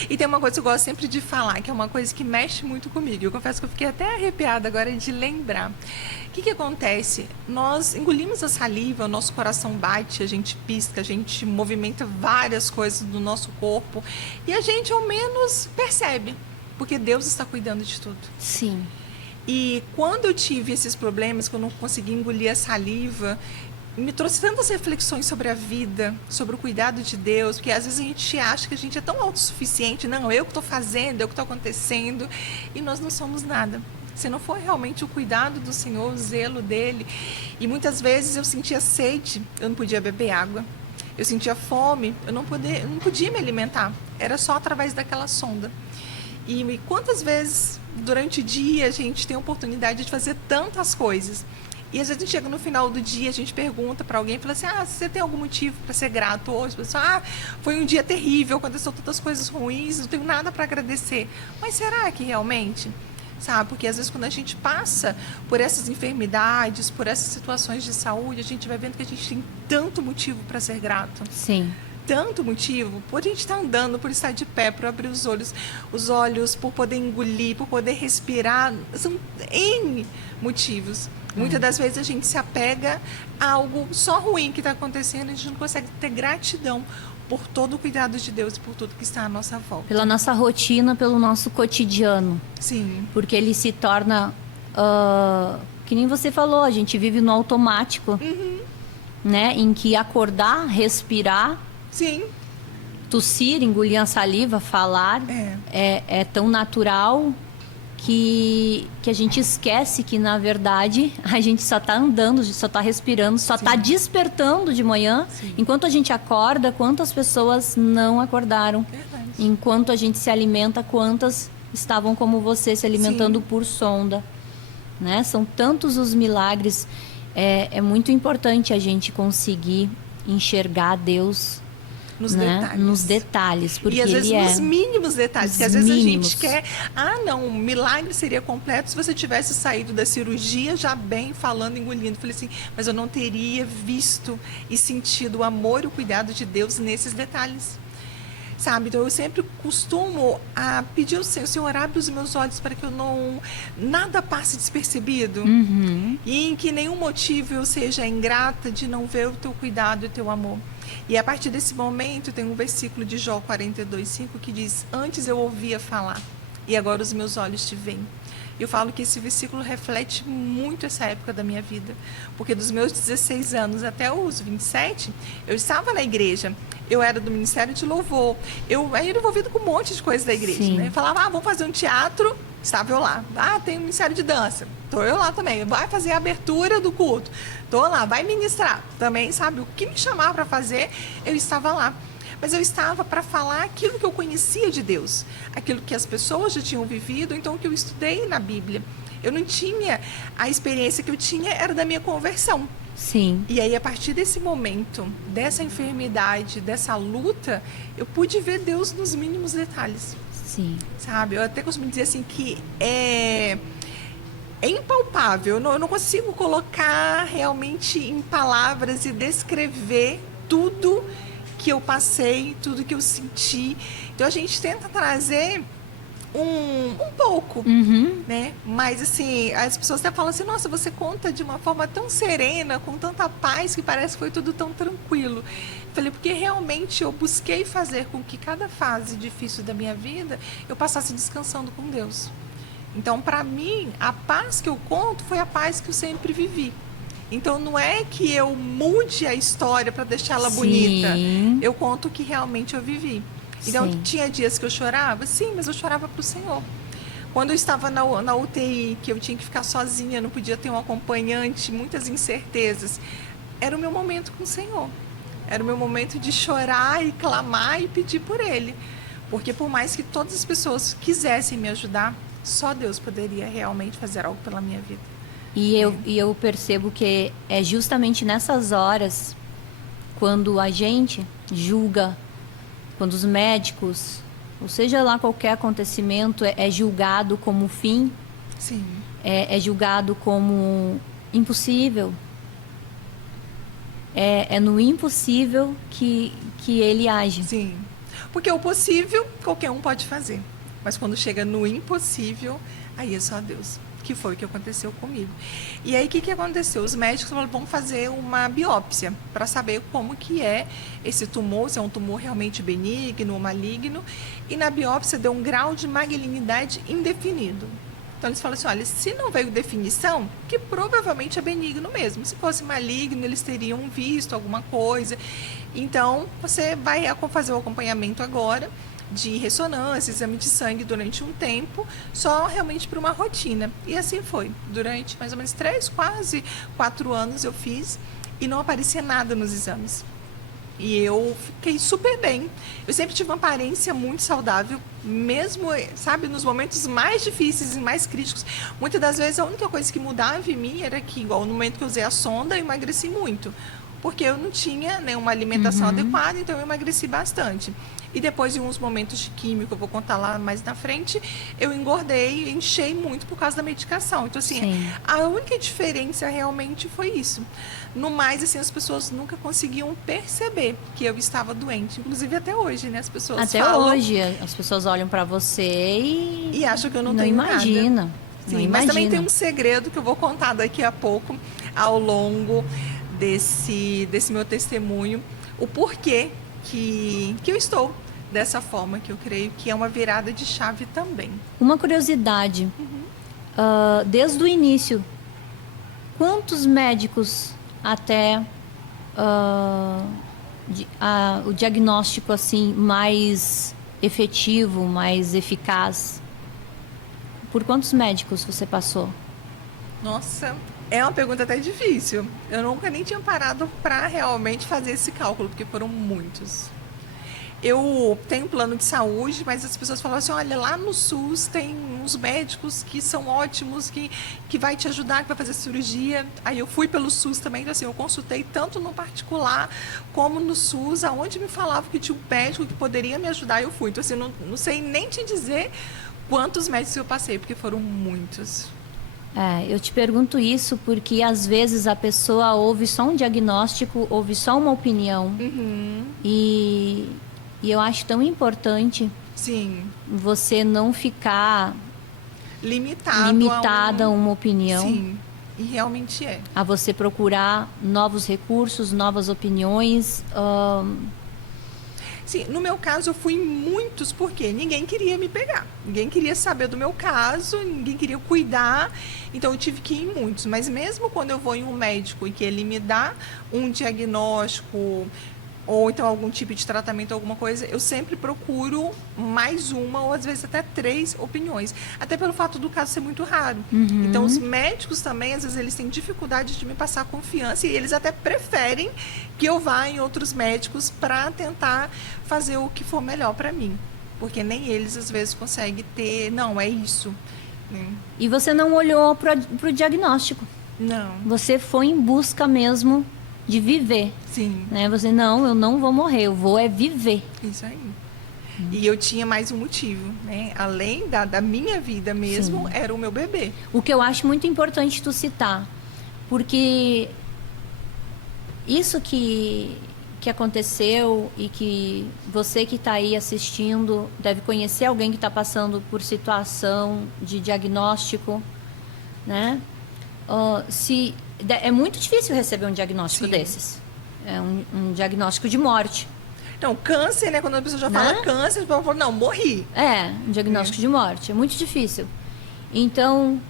E tem uma coisa que eu gosto sempre de falar, que é uma coisa que mexe muito comigo. Eu confesso que eu fiquei até arrepiada agora de lembrar. O que acontece? Nós engolimos a saliva, o nosso coração bate, a gente pisca, a gente movimenta várias coisas do nosso corpo e a gente ao menos percebe, porque Deus está cuidando de tudo. Sim. E quando eu tive esses problemas, que eu não consegui engolir a saliva, me trouxe tantas reflexões sobre a vida, sobre o cuidado de Deus, porque às vezes a gente acha que a gente é tão autossuficiente, não, eu que estou fazendo, eu que estou acontecendo, e nós não somos nada. Se não for realmente o cuidado do Senhor, o zelo dele. E muitas vezes eu sentia sede, eu não podia beber água. Eu sentia fome, eu não podia me alimentar. Era só através daquela sonda. E quantas vezes durante o dia a gente tem a oportunidade de fazer tantas coisas. E às vezes a gente chega no final do dia, a gente pergunta para alguém, fala assim, você tem algum motivo para ser grato hoje? A pessoa, foi um dia terrível, aconteceu tantas coisas ruins, não tenho nada para agradecer. Mas será que realmente? Sabe? Porque às vezes quando a gente passa por essas enfermidades, por essas situações de saúde, a gente vai vendo que a gente tem tanto motivo para ser grato. Sim. Tanto motivo, por a gente estar andando, por estar de pé, por abrir os olhos, por poder engolir, por poder respirar, são N motivos. Muitas das vezes a gente se apega a algo só ruim que está acontecendo, a gente não consegue ter gratidão por todo o cuidado de Deus e por tudo que está à nossa volta. Pela nossa rotina, pelo nosso cotidiano. Sim. Porque ele se torna, que nem você falou, a gente vive no automático, né? Em que acordar, respirar, Sim. tossir, engolir a saliva, falar, é tão natural que a gente esquece que, na verdade, a gente só está andando, só está respirando, só está despertando de manhã. Sim. Enquanto a gente acorda, quantas pessoas não acordaram? Verdade. Enquanto a gente se alimenta, quantas estavam como você, se alimentando por sonda? Né? São tantos os milagres. É muito importante a gente conseguir enxergar Deus nos detalhes, porque e às vezes ele nos mínimos detalhes, Nos que às vezes mínimos. a gente quer, não, um milagre seria completo se você tivesse saído da cirurgia já bem, falando, engolindo. Falei assim, mas eu não teria visto e sentido o amor e o cuidado de Deus nesses detalhes. sabe? Então eu sempre costumo pedir ao Senhor, abre os meus olhos para que eu não nada passe despercebido e em que nenhum motivo eu seja ingrata de não ver o teu cuidado e o teu amor. E a partir desse momento tem um versículo de Jó 42:5 que diz: antes eu ouvia falar e agora os meus olhos te veem. Eu falo que esse versículo reflete muito essa época da minha vida, porque dos meus 16 anos até os 27, eu estava na igreja, eu era do Ministério de Louvor, eu era envolvido com um monte de coisa da igreja, né? Eu falava, vamos fazer um teatro, estava eu lá. Tem um Ministério de Dança, estou eu lá também. Vai fazer a abertura do culto, estou lá. Vai ministrar também, sabe? O que me chamava para fazer, eu estava lá. Mas eu estava para falar aquilo que eu conhecia de Deus, aquilo que as pessoas já tinham vivido, então o que eu estudei na Bíblia. Eu não tinha, a experiência que eu tinha era da minha conversão. Sim. E aí, a partir desse momento, dessa enfermidade, dessa luta, eu pude ver Deus nos mínimos detalhes. Sim. Sabe? Eu até costumo dizer assim que é impalpável, eu não consigo colocar realmente em palavras e descrever tudo que eu passei, tudo que eu senti. Então a gente tenta trazer um pouco, né? Mas assim, as pessoas até falam assim, nossa, você conta de uma forma tão serena, com tanta paz, que parece que foi tudo tão tranquilo. Eu falei, porque realmente eu busquei fazer com que cada fase difícil da minha vida, eu passasse descansando com Deus. Então, para mim, a paz que eu conto foi a paz que eu sempre vivi. Então, não é que eu mude a história para deixá-la bonita. Eu conto o que realmente eu vivi. Então, tinha dias que eu chorava? Sim, mas eu chorava para o Senhor. Quando eu estava na UTI, que eu tinha que ficar sozinha, não podia ter um acompanhante, muitas incertezas, era o meu momento com o Senhor. Era o meu momento de chorar e clamar e pedir por Ele. Porque por mais que todas as pessoas quisessem me ajudar, só Deus poderia realmente fazer algo pela minha vida. E eu percebo que é justamente nessas horas, quando a gente julga, quando os médicos, ou seja lá qualquer acontecimento, é julgado como fim, Sim. É julgado como impossível. É no impossível que ele age. Sim. Porque o possível, qualquer um pode fazer. Mas quando chega no impossível, aí é só Deus. Que foi o que aconteceu comigo. E aí, o que aconteceu? Os médicos falaram, vamos fazer uma biópsia para saber como que é esse tumor, se é um tumor realmente benigno ou maligno. E na biópsia deu um grau de malignidade indefinido. Então, eles falam assim, olha, se não veio definição, que provavelmente é benigno mesmo. Se fosse maligno, eles teriam visto alguma coisa. Então, você vai fazer o acompanhamento agora de ressonância, exame de sangue durante um tempo, só realmente para uma rotina. E assim foi. Durante mais ou menos 3, quase 4 anos eu fiz e não aparecia nada nos exames. E eu fiquei super bem. Eu sempre tive uma aparência muito saudável, mesmo, sabe, nos momentos mais difíceis e mais críticos. Muitas das vezes a única coisa que mudava em mim era que, igual no momento que eu usei a sonda, eu emagreci muito. Porque eu não tinha nenhuma alimentação adequada, então eu emagreci bastante. E depois de uns momentos de química, eu vou contar lá mais na frente, eu engordei, enchei muito por causa da medicação. Então, assim, a única diferença realmente foi isso. No mais, assim, as pessoas nunca conseguiam perceber que eu estava doente. Inclusive até hoje, né? As pessoas até falam... hoje, as pessoas olham para você e acham que eu não tenho imagina. nada. Sim, não mas também imagina. tem um segredo que eu vou contar daqui a pouco, ao longo desse meu testemunho, o porquê que eu estou dessa forma, que eu creio que é uma virada de chave também. Uma curiosidade, desde o início, quantos médicos até o diagnóstico assim mais efetivo, mais eficaz, por quantos médicos você passou? Nossa, é uma pergunta até difícil. Eu nunca nem tinha parado para realmente fazer esse cálculo, porque foram muitos. Eu tenho plano de saúde, mas as pessoas falam assim, olha, lá no SUS tem uns médicos que são ótimos, que vai te ajudar, que vai fazer cirurgia. Aí eu fui pelo SUS também, então assim, eu consultei tanto no particular como no SUS, aonde me falava que tinha um médico que poderia me ajudar, eu fui. Então assim, eu não sei nem te dizer quantos médicos eu passei, porque foram muitos. Eu te pergunto isso porque às vezes a pessoa ouve só um diagnóstico, ouve só uma opinião e E eu acho tão importante Sim, você não ficar limitada a uma opinião, Sim, e realmente é. a você procurar novos recursos, novas opiniões. Sim, no meu caso eu fui em muitos porque ninguém queria me pegar. Ninguém queria saber do meu caso, ninguém queria cuidar. Então eu tive que ir em muitos. Mas mesmo quando eu vou em um médico e que ele me dá um diagnóstico ou então algum tipo de tratamento, alguma coisa, eu sempre procuro mais uma ou às vezes até 3 opiniões. Até pelo fato do caso ser muito raro. Então os médicos também, às vezes, eles têm dificuldade de me passar confiança e eles até preferem que eu vá em outros médicos para tentar fazer o que for melhor para mim. Porque nem eles, às vezes, conseguem ter, não, é isso. Né? E você não olhou para o diagnóstico. Não, Você foi em busca mesmo de viver. sim. Né? Você, não, eu não vou morrer, eu vou é viver. Isso aí. E eu tinha mais um motivo, né? Além da minha vida mesmo, era o meu bebê. O que eu acho muito importante tu citar, porque isso que aconteceu e que você que está aí assistindo deve conhecer alguém que está passando por situação de diagnóstico, né? É muito difícil receber um diagnóstico Sim. desses. É um diagnóstico de morte. Então, câncer, né? Quando a pessoa já Né? fala câncer, a pessoa fala, não, morri. É, um diagnóstico de morte. É muito difícil. Então,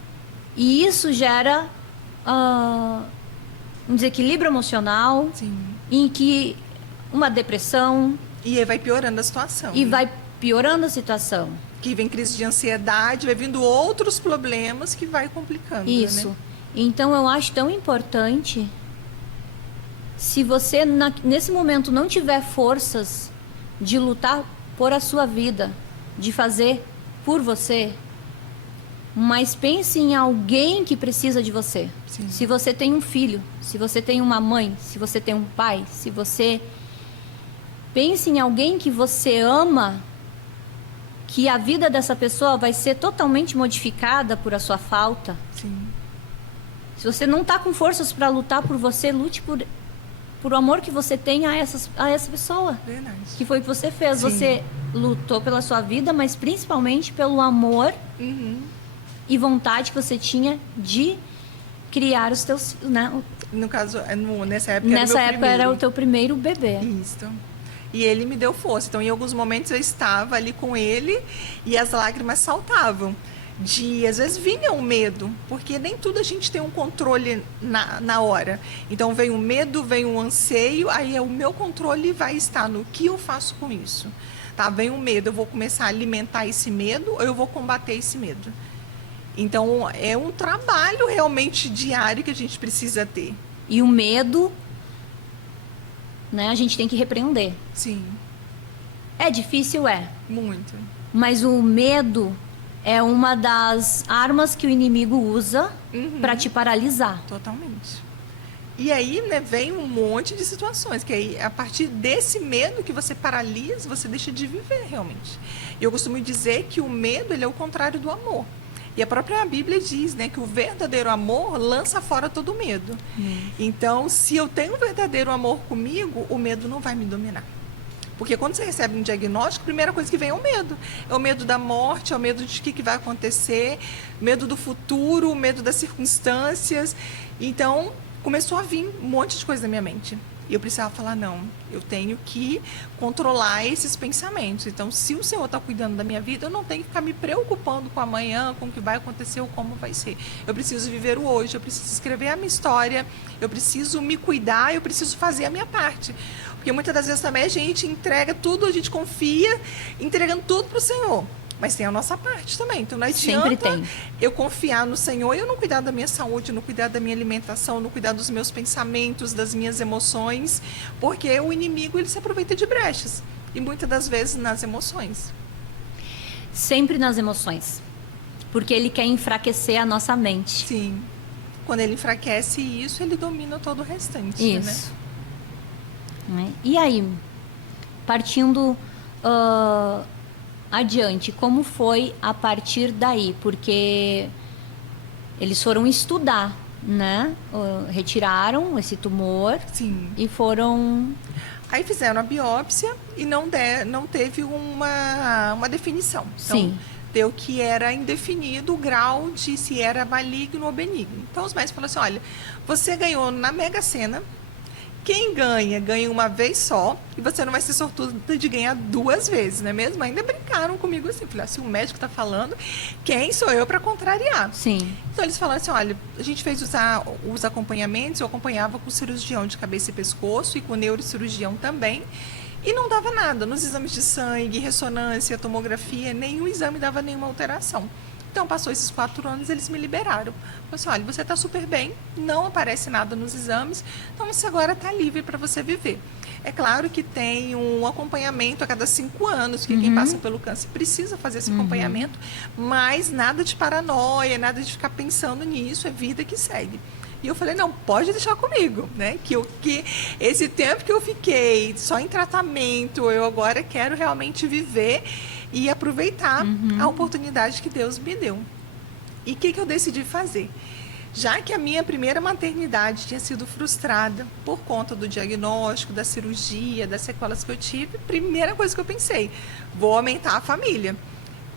e isso gera um desequilíbrio emocional, Sim. em que uma depressão, E aí vai piorando a situação. e né? vai piorando a situação. Que vem crise de ansiedade, vai vindo outros problemas que vai complicando, Isso. né? Então, eu acho tão importante, se você nesse momento não tiver forças de lutar por a sua vida, de fazer por você, mas pense em alguém que precisa de você. Sim. Se você tem um filho, se você tem uma mãe, se você tem um pai, se você... Pense em alguém que você ama, que a vida dessa pessoa vai ser totalmente modificada por a sua falta. Sim. Se você não está com forças para lutar por você, lute por o amor que você tem a essa pessoa. Verdade. Que foi o que você fez. Sim. Você lutou pela sua vida, mas principalmente pelo amor Uhum. e vontade que você tinha de criar os teus... Né? No caso, nessa época Nessa era o meu época era primeiro. o teu primeiro bebê. Isso. E ele me deu força. Então, em alguns momentos eu estava ali com ele e as lágrimas saltavam. Às vezes vinha o medo, porque nem tudo a gente tem um controle na hora. Então vem o medo, vem o anseio, aí o meu controle vai estar no que eu faço com isso. Tá? Vem o medo, eu vou começar a alimentar esse medo ou eu vou combater esse medo. Então é um trabalho realmente diário que a gente precisa ter. E o medo, né, a gente tem que repreender. Sim, É difícil, é. muito. Mas o medo é uma das armas que o inimigo usa para te paralisar. Totalmente. E aí, né, vem um monte de situações, que aí, a partir desse medo que você paralisa, você deixa de viver realmente. Eu costumo dizer que o medo, ele é o contrário do amor. E a própria Bíblia diz, né, que o verdadeiro amor lança fora todo medo. Então, se eu tenho um verdadeiro amor comigo, o medo não vai me dominar. Porque quando você recebe um diagnóstico, a primeira coisa que vem é o medo. É o medo da morte, é o medo de que vai acontecer, medo do futuro, medo das circunstâncias. Então, começou a vir um monte de coisa na minha mente. E eu precisava falar, não, eu tenho que controlar esses pensamentos. Então, se o Senhor está cuidando da minha vida, eu não tenho que ficar me preocupando com amanhã, com o que vai acontecer ou como vai ser. Eu preciso viver o hoje, eu preciso escrever a minha história, eu preciso me cuidar, eu preciso fazer a minha parte. Porque muitas das vezes também a gente entrega tudo, a gente confia, entregando tudo para o Senhor. Mas tem a nossa parte também. Então não adianta Sempre tem. eu confiar no Senhor e eu não cuidar da minha saúde, não cuidar da minha alimentação, não cuidar dos meus pensamentos, das minhas emoções. Porque o inimigo, ele se aproveita de brechas. E muitas das vezes nas emoções. Sempre nas emoções. Porque ele quer enfraquecer a nossa mente. Sim. Quando ele enfraquece isso, ele domina todo o restante. Isso. Né? E aí, partindo adiante, como foi a partir daí? Porque eles foram estudar, né? Retiraram esse tumor Sim. e foram... Aí fizeram a biópsia e não teve uma definição. Então, Sim. deu que era indefinido o grau de se era maligno ou benigno. Então, os médicos falaram assim, olha, você ganhou na Mega Sena, quem ganha, ganha uma vez só, e você não vai ser sortudo de ganhar 2 vezes, não é mesmo? Ainda brincaram comigo assim, falei, se o médico está falando, quem sou eu para contrariar? Sim. Então, eles falaram assim, olha, a gente fez os acompanhamentos, eu acompanhava com cirurgião de cabeça e pescoço e com neurocirurgião também, e não dava nada. Nos exames de sangue, ressonância, tomografia, nenhum exame dava nenhuma alteração. Então, passou esses 4 anos, eles me liberaram. Falaram assim, olha, você está super bem, não aparece nada nos exames, então você agora está livre para você viver. É claro que tem um acompanhamento a cada 5 anos, que quem passa pelo câncer precisa fazer esse acompanhamento, mas nada de paranoia, nada de ficar pensando nisso, é vida que segue. E eu falei, não, pode deixar comigo, né? Que esse tempo que eu fiquei só em tratamento, eu agora quero realmente viver e aproveitar a oportunidade que Deus me deu. E o que eu decidi fazer? Já que a minha primeira maternidade tinha sido frustrada por conta do diagnóstico, da cirurgia, das sequelas que eu tive, primeira coisa que eu pensei, vou aumentar a família.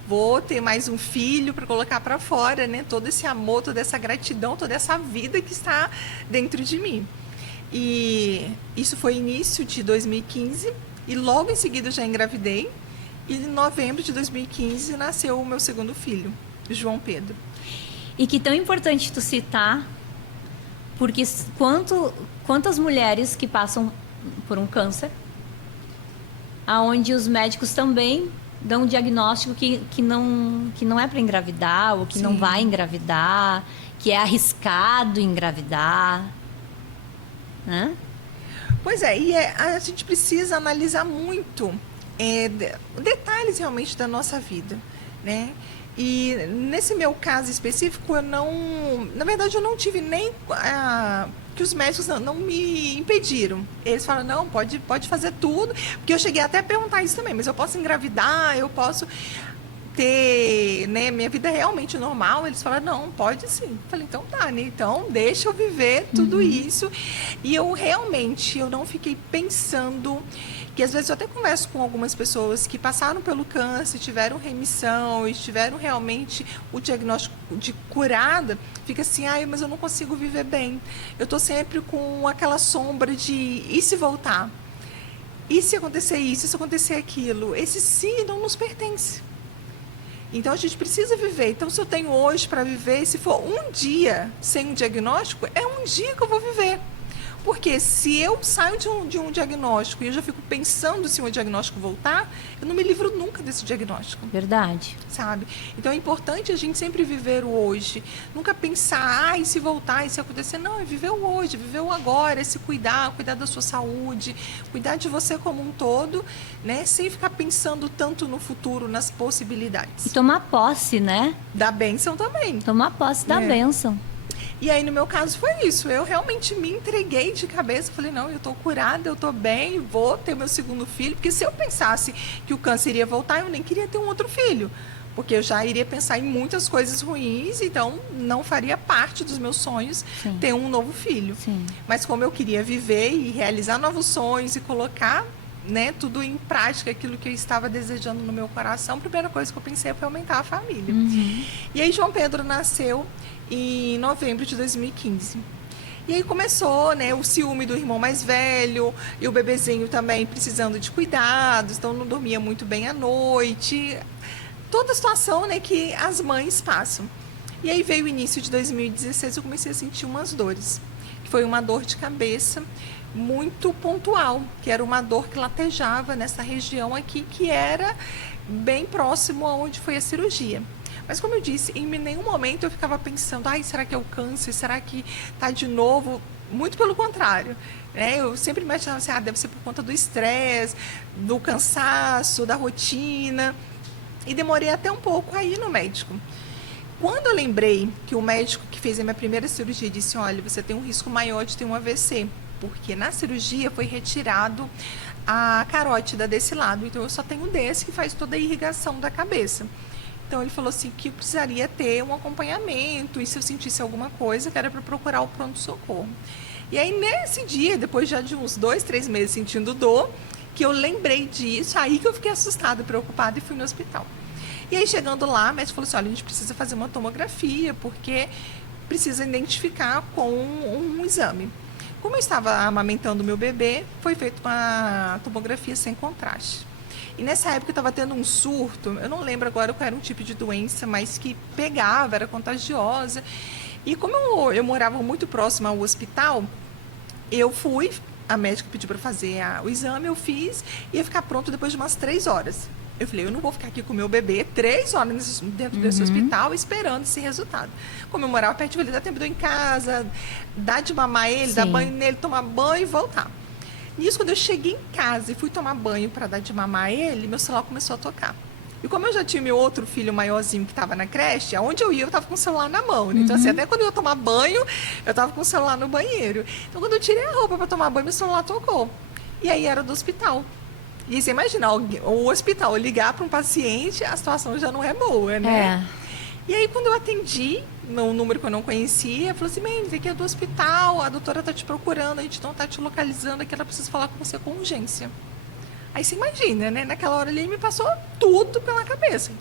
Vou ter mais um filho para colocar para fora, né? Todo esse amor, toda essa gratidão, toda essa vida que está dentro de mim. E isso foi início de 2015 e logo em seguida eu já engravidei. E em novembro de 2015 nasceu o meu segundo filho, João Pedro. E que tão importante tu citar, porque quantas mulheres que passam por um câncer, aonde os médicos também dão um diagnóstico que não é para engravidar, ou que Sim. não vai engravidar, que é arriscado engravidar, né? Pois é, e a gente precisa analisar muito detalhes realmente da nossa vida, né? E nesse meu caso específico, na verdade eu não tive nem que os médicos não me impediram. Eles falaram, não, pode fazer tudo, porque eu cheguei até a perguntar isso também, mas eu posso engravidar, eu posso ter, né, minha vida realmente normal. Eles falaram, não, pode sim. Eu falei, então tá, né? Então deixa eu viver tudo isso. E eu não fiquei pensando, que às vezes eu até converso com algumas pessoas que passaram pelo câncer, tiveram remissão e tiveram realmente o diagnóstico de curada, fica assim, mas eu não consigo viver bem. Eu tô sempre com aquela sombra de, e se voltar? E se acontecer isso? E se acontecer aquilo? Esse sim não nos pertence. Então, a gente precisa viver. Então, se eu tenho hoje para viver, se for um dia sem um diagnóstico, é um dia que eu vou viver. Porque se eu saio de um diagnóstico e eu já fico pensando se o diagnóstico voltar, eu não me livro nunca desse diagnóstico. Verdade. Sabe? Então, é importante a gente sempre viver o hoje. Nunca pensar, e se voltar, e se acontecer. Não, é viver o hoje, viver o agora, é se cuidar da sua saúde, cuidar de você como um todo, né? Sem ficar pensando tanto no futuro, nas possibilidades. E tomar posse, né? Da bênção também. Tomar posse da bênção. E aí, no meu caso, foi isso. Eu realmente me entreguei de cabeça. Falei, não, eu estou curada, eu estou bem, vou ter meu segundo filho. Porque se eu pensasse que o câncer iria voltar, eu nem queria ter um outro filho. Porque eu já iria pensar em muitas coisas ruins, então não faria parte dos meus sonhos ter um novo filho. Sim. Mas como eu queria viver e realizar novos sonhos e colocar, né, tudo em prática, aquilo que eu estava desejando no meu coração, a primeira coisa que eu pensei foi aumentar a família. E aí João Pedro nasceu em novembro de 2015. E aí começou, né, o ciúme do irmão mais velho e o bebezinho também precisando de cuidados, então não dormia muito bem à noite. Toda a situação, né, que as mães passam. E aí veio o início de 2016, eu comecei a sentir umas dores. Foi uma dor de cabeça muito pontual, que era uma dor que latejava nessa região aqui, que era bem próximo aonde foi a cirurgia. Mas como eu disse, em nenhum momento eu ficava pensando, será que é o câncer? Será que tá de novo? Muito pelo contrário, né? Eu sempre imaginava assim, deve ser por conta do estresse, do cansaço, da rotina. E demorei até um pouco a ir no médico. Quando eu lembrei que o médico que fez a minha primeira cirurgia disse, olha, você tem um risco maior de ter um AVC, porque na cirurgia foi retirado a carótida desse lado, então eu só tenho desse que faz toda a irrigação da cabeça. Então ele falou assim que eu precisaria ter um acompanhamento e se eu sentisse alguma coisa, que era para procurar o pronto-socorro. E aí nesse dia, depois já de uns 2, 3 meses sentindo dor, que eu lembrei disso, aí que eu fiquei assustada, preocupada e fui no hospital. E aí chegando lá, a médica falou assim, olha, a gente precisa fazer uma tomografia, porque precisa identificar com um exame. Como eu estava amamentando meu bebê, foi feita uma tomografia sem contraste. E nessa época eu estava tendo um surto, eu não lembro agora qual era um tipo de doença, mas que pegava, era contagiosa. E como eu morava muito próximo ao hospital, eu fui, a médica pediu para fazer o exame, eu fiz, e ia ficar pronto depois de umas 3 horas. Eu falei, eu não vou ficar aqui com o meu bebê 3 horas dentro desse hospital esperando esse resultado. Como eu morava perto, eu falei, dá tempo de eu ir em casa, dar de mamar ele, dar banho nele, tomar banho e voltar. Nisso, quando eu cheguei em casa e fui tomar banho para dar de mamar ele, meu celular começou a tocar. E como eu já tinha meu outro filho maiorzinho que estava na creche, aonde eu ia, eu estava com o celular na mão. Né? Então, assim, até quando eu ia tomar banho, eu estava com o celular no banheiro. Então, quando eu tirei a roupa para tomar banho, meu celular tocou. E aí era do hospital. E aí, você imagina, o hospital ligar para um paciente, a situação já não é boa, né? E aí, quando eu atendi, num número que eu não conhecia, falou assim, Mendes, aqui é do hospital, a doutora está te procurando, a gente não está te localizando, aqui ela precisa falar com você com urgência. Aí você imagina, né? Naquela hora ali me passou tudo pela cabeça.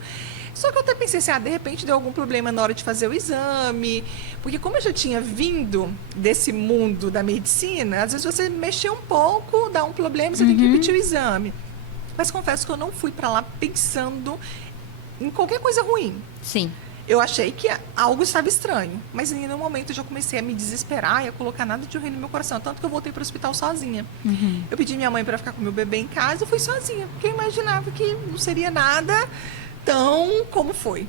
Só que eu até pensei assim, de repente deu algum problema na hora de fazer o exame, porque como eu já tinha vindo desse mundo da medicina, às vezes você mexer um pouco, dá um problema, você tem que repetir o exame. Mas confesso que eu não fui para lá pensando em qualquer coisa ruim. Sim. Eu achei que algo estava estranho, mas em nenhum momento eu já comecei a me desesperar e a colocar nada de ruim no meu coração, tanto que eu voltei para o hospital sozinha. Eu pedi minha mãe para ficar com meu bebê em casa e fui sozinha, porque eu imaginava que não seria nada tão como foi.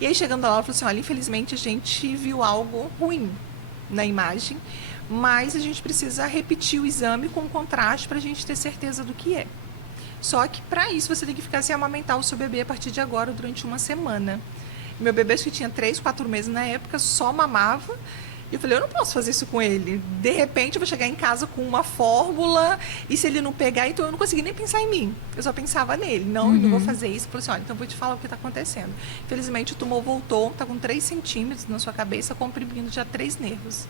E aí chegando lá, ela falou assim, olha, infelizmente a gente viu algo ruim na imagem, mas a gente precisa repetir o exame com contraste para a gente ter certeza do que é. Só que para isso você tem que ficar sem amamentar o seu bebê a partir de agora durante uma semana. Meu bebê, acho que tinha 3, 4 meses na época, só mamava. E eu falei, eu não posso fazer isso com ele. De repente, eu vou chegar em casa com uma fórmula e se ele não pegar, então eu não consegui nem pensar em mim. Eu só pensava nele. Não, eu não vou fazer isso. Eu falei assim, olha, então eu vou te falar o que está acontecendo. Infelizmente, o tumor voltou, está com 3 centímetros na sua cabeça, comprimindo já 3 nervos.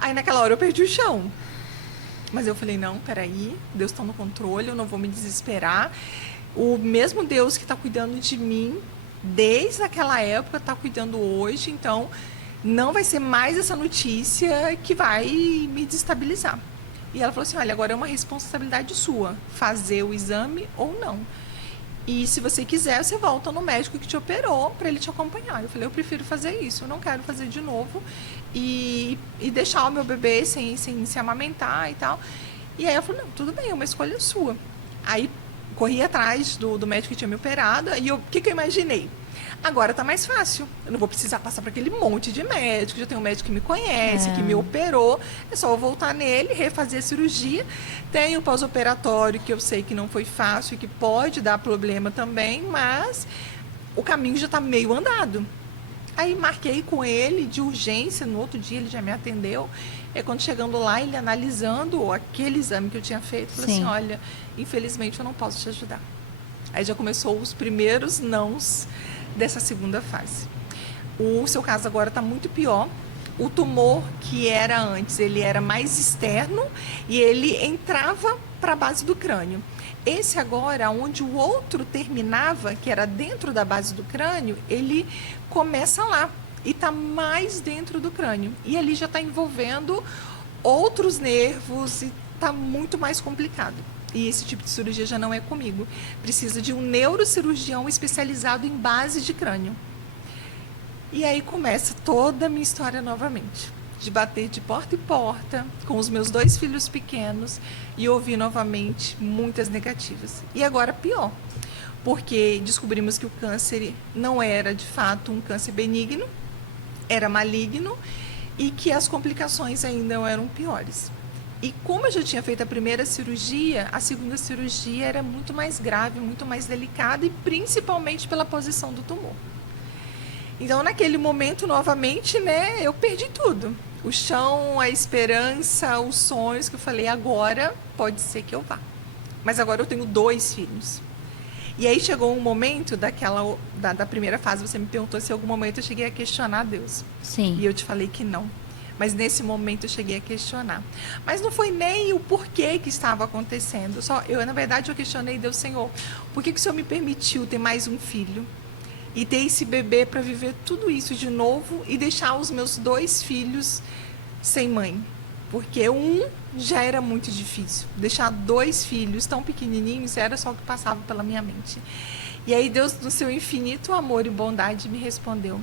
Aí, naquela hora, eu perdi o chão. Mas eu falei, não, peraí, Deus está no controle, eu não vou me desesperar. O mesmo Deus que está cuidando de mim desde aquela época está cuidando hoje, então não vai ser mais essa notícia que vai me desestabilizar. E ela falou assim, olha, agora é uma responsabilidade sua, fazer o exame ou não. E se você quiser, você volta no médico que te operou para ele te acompanhar. Eu falei, eu prefiro fazer isso, eu não quero fazer de novo e deixar o meu bebê sem se amamentar e tal. E aí ela falou, não, tudo bem, é uma escolha sua. Aí corri atrás do médico que tinha me operado e o que eu imaginei? Agora tá mais fácil. Eu não vou precisar passar por aquele monte de médico. Já tem um médico que me conhece, que me operou. É só eu voltar nele, refazer a cirurgia. Tem o pós-operatório, que eu sei que não foi fácil e que pode dar problema também, mas o caminho já tá meio andado. Aí marquei com ele de urgência, no outro dia ele já me atendeu. E quando chegando lá, ele analisando aquele exame que eu tinha feito, falou assim, olha, infelizmente eu não posso te ajudar. Aí já começou os primeiros nãos dessa segunda fase. O seu caso agora está muito pior. O tumor que era antes, ele era mais externo e ele entrava para a base do crânio. Esse agora, onde o outro terminava, que era dentro da base do crânio, ele começa lá e está mais dentro do crânio. E ali já está envolvendo outros nervos e está muito mais complicado. E esse tipo de cirurgia já não é comigo. Precisa de um neurocirurgião especializado em base de crânio. E aí começa toda a minha história novamente. De bater de porta em porta com os meus 2 filhos pequenos e ouvir novamente muitas negativas. E agora pior, porque descobrimos que o câncer não era de fato um câncer benigno, era maligno e que as complicações ainda eram piores. E como eu já tinha feito a primeira cirurgia, a segunda cirurgia era muito mais grave, muito mais delicada e principalmente pela posição do tumor. Então, naquele momento, novamente, né, eu perdi tudo. O chão, a esperança, os sonhos, que eu falei, agora pode ser que eu vá. Mas agora eu tenho 2 filhos. E aí chegou um momento da primeira fase, você me perguntou se em algum momento eu cheguei a questionar Deus. Sim. E eu te falei que não. Mas nesse momento eu cheguei a questionar. Mas não foi nem o porquê que estava acontecendo. Na verdade, eu questionei Deus, Senhor, por que o Senhor me permitiu ter mais um filho? E ter esse bebê para viver tudo isso de novo e deixar os meus 2 filhos sem mãe? Porque um já era muito difícil. Deixar 2 filhos tão pequenininhos era só o que passava pela minha mente. E aí Deus, no seu infinito amor e bondade, me respondeu: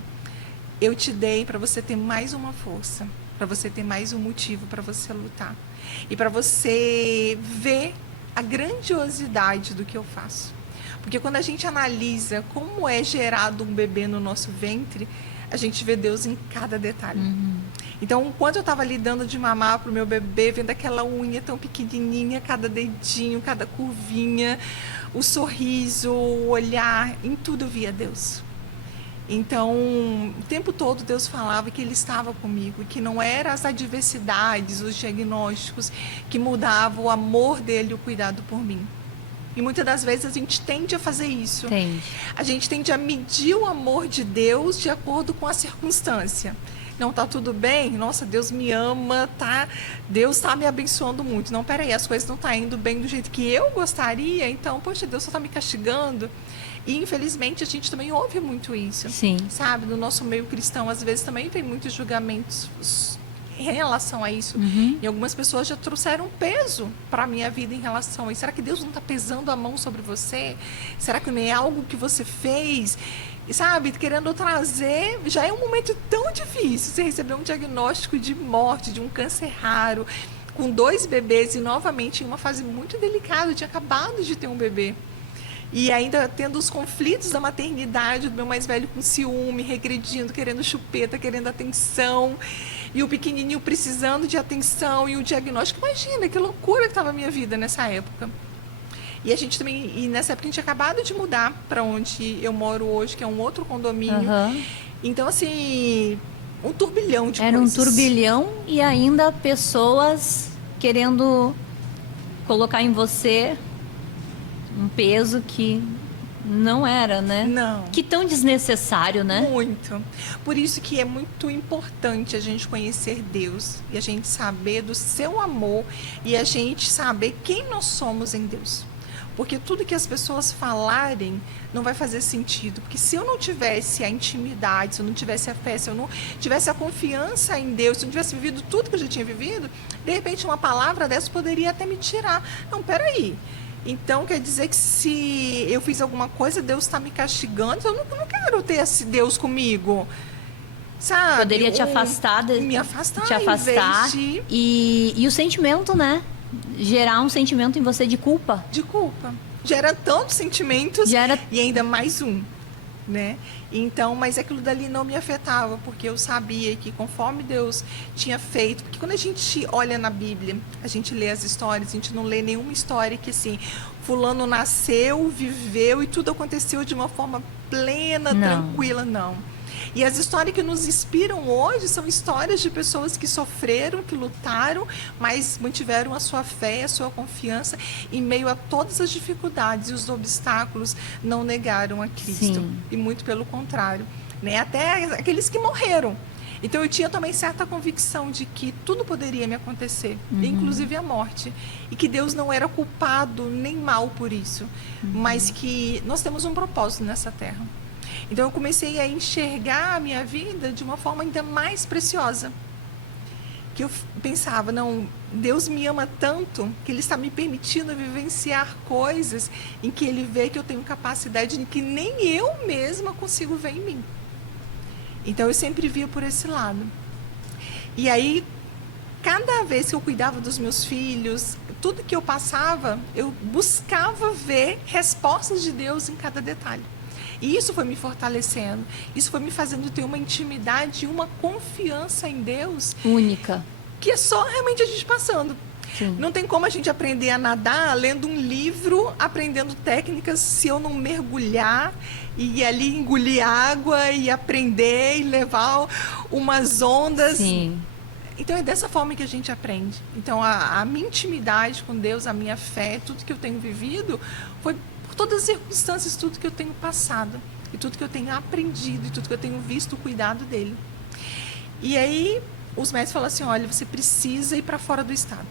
eu te dei para você ter mais uma força, para você ter mais um motivo para você lutar. E para você ver a grandiosidade do que eu faço. Porque quando a gente analisa como é gerado um bebê no nosso ventre, a gente vê Deus em cada detalhe. Então, enquanto eu estava ali dando de mamar para o meu bebê, vendo aquela unha tão pequenininha, cada dedinho, cada curvinha, o sorriso, o olhar, em tudo eu via Deus. Então, o tempo todo Deus falava que Ele estava comigo, que não eram as adversidades, os diagnósticos que mudavam o amor dEle e o cuidado por mim. E muitas das vezes a gente tende a fazer isso. Entende. A gente tende a medir o amor de Deus de acordo com a circunstância. Não, tá tudo bem? Nossa, Deus me ama, tá? Deus tá me abençoando muito. Não, peraí, as coisas não estão indo bem do jeito que eu gostaria, então, poxa, Deus só tá me castigando. E, infelizmente, a gente também ouve muito isso. Sim. Sabe? No nosso meio cristão, às vezes, também tem muitos julgamentos em relação a isso. E algumas pessoas já trouxeram peso para a minha vida em relação a isso. Será que Deus não está pesando a mão sobre você? Será que não é algo que você fez? E, sabe, querendo trazer, já é um momento tão difícil. Você receber um diagnóstico de morte, de um câncer raro, com 2 bebês e novamente em uma fase muito delicada, eu tinha acabado de ter um bebê. E ainda tendo os conflitos da maternidade, do meu mais velho com ciúme, regredindo, querendo chupeta, querendo atenção, e o pequenininho precisando de atenção, e o diagnóstico. Imagina, que loucura que estava a minha vida nessa época. E a gente também, e nessa época a gente tinha acabado de mudar para onde eu moro hoje, que é um outro condomínio. Então, assim, um turbilhão de Era coisas. um turbilhão e ainda pessoas querendo colocar em você um peso que não era, né? Não. Que tão desnecessário, né? Muito. Por isso que é muito importante a gente conhecer Deus e a gente saber do seu amor e a gente saber quem nós somos em Deus. Porque tudo que as pessoas falarem não vai fazer sentido. Porque se eu não tivesse a intimidade, se eu não tivesse a fé, se eu não tivesse a confiança em Deus, se eu não tivesse vivido tudo que eu já tinha vivido, de repente uma palavra dessa poderia até me tirar. Não, peraí. Então, quer dizer que se eu fiz alguma coisa, Deus está me castigando, eu não quero ter esse Deus comigo. Sabe? Poderia te afastar. Me afastar, te afastar. Em vez de... E o sentimento, né? Gerar um sentimento em você de culpa. De culpa. Gera tantos sentimentos e ainda mais um, né? Então, mas aquilo dali não me afetava, porque eu sabia que conforme Deus tinha feito, porque quando a gente olha na Bíblia, a gente lê as histórias, a gente não lê nenhuma história que assim, fulano nasceu, viveu e tudo aconteceu de uma forma plena, tranquila, não. E as histórias que nos inspiram hoje são histórias de pessoas que sofreram, que lutaram, mas mantiveram a sua fé, a sua confiança em meio a todas as dificuldades e os obstáculos, não negaram a Cristo. Sim. E muito pelo contrário, né? Até aqueles que morreram. Então eu tinha também certa convicção de que tudo poderia me acontecer, inclusive a morte. E que Deus não era culpado nem mal por isso, mas que nós temos um propósito nessa terra. Então eu comecei a enxergar a minha vida de uma forma ainda mais preciosa. Que eu pensava, não, Deus me ama tanto que Ele está me permitindo vivenciar coisas em que Ele vê que eu tenho capacidade em que nem eu mesma consigo ver em mim. Então eu sempre via por esse lado. E aí, cada vez que eu cuidava dos meus filhos, tudo que eu passava, eu buscava ver respostas de Deus em cada detalhe. E isso foi me fortalecendo, isso foi me fazendo ter uma intimidade e uma confiança em Deus única, que é só realmente a gente passando. Sim. Não tem como a gente aprender a nadar lendo um livro, aprendendo técnicas, se eu não mergulhar e ir ali engolir água e aprender e levar umas ondas. Sim. Então é dessa forma que a gente aprende. Então a minha intimidade com Deus, a minha fé, tudo que eu tenho vivido foi por por todas as circunstâncias, tudo que eu tenho passado, e tudo que eu tenho aprendido, e tudo que eu tenho visto o cuidado dele. E aí, os médicos falaram assim, olha, você precisa ir para fora do estado.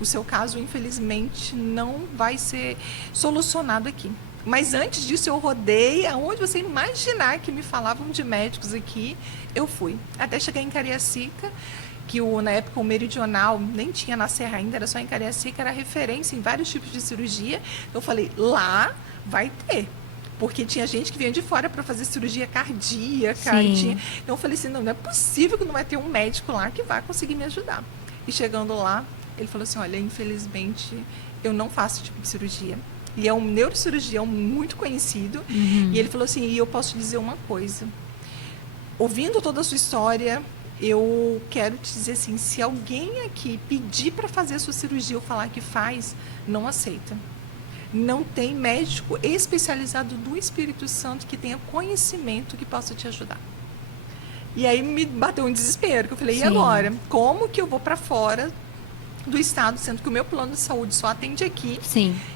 O seu caso, infelizmente, não vai ser solucionado aqui. Mas antes disso, eu rodei aonde você imaginar que me falavam de médicos aqui, eu fui. Até chegar em Cariacica, que na época o Meridional nem tinha na Serra ainda, era só em Cariacica, era referência em vários tipos de cirurgia. Então eu falei, lá vai ter. Porque tinha gente que vinha de fora para fazer cirurgia cardíaca. Então eu falei assim, não é possível que não vai ter um médico lá que vai conseguir me ajudar. E chegando lá, ele falou assim, olha, infelizmente eu não faço esse tipo de cirurgia. E é um neurocirurgião muito conhecido. E ele falou assim, e eu posso te dizer uma coisa. Ouvindo toda a sua história, eu quero te dizer assim, se alguém aqui pedir para fazer a sua cirurgia ou falar que faz, não aceita. Não tem médico especializado do Espírito Santo que tenha conhecimento que possa te ajudar. E aí me bateu um desespero, que eu falei, e agora? Como que eu vou para fora do estado, sendo que o meu plano de saúde só atende aqui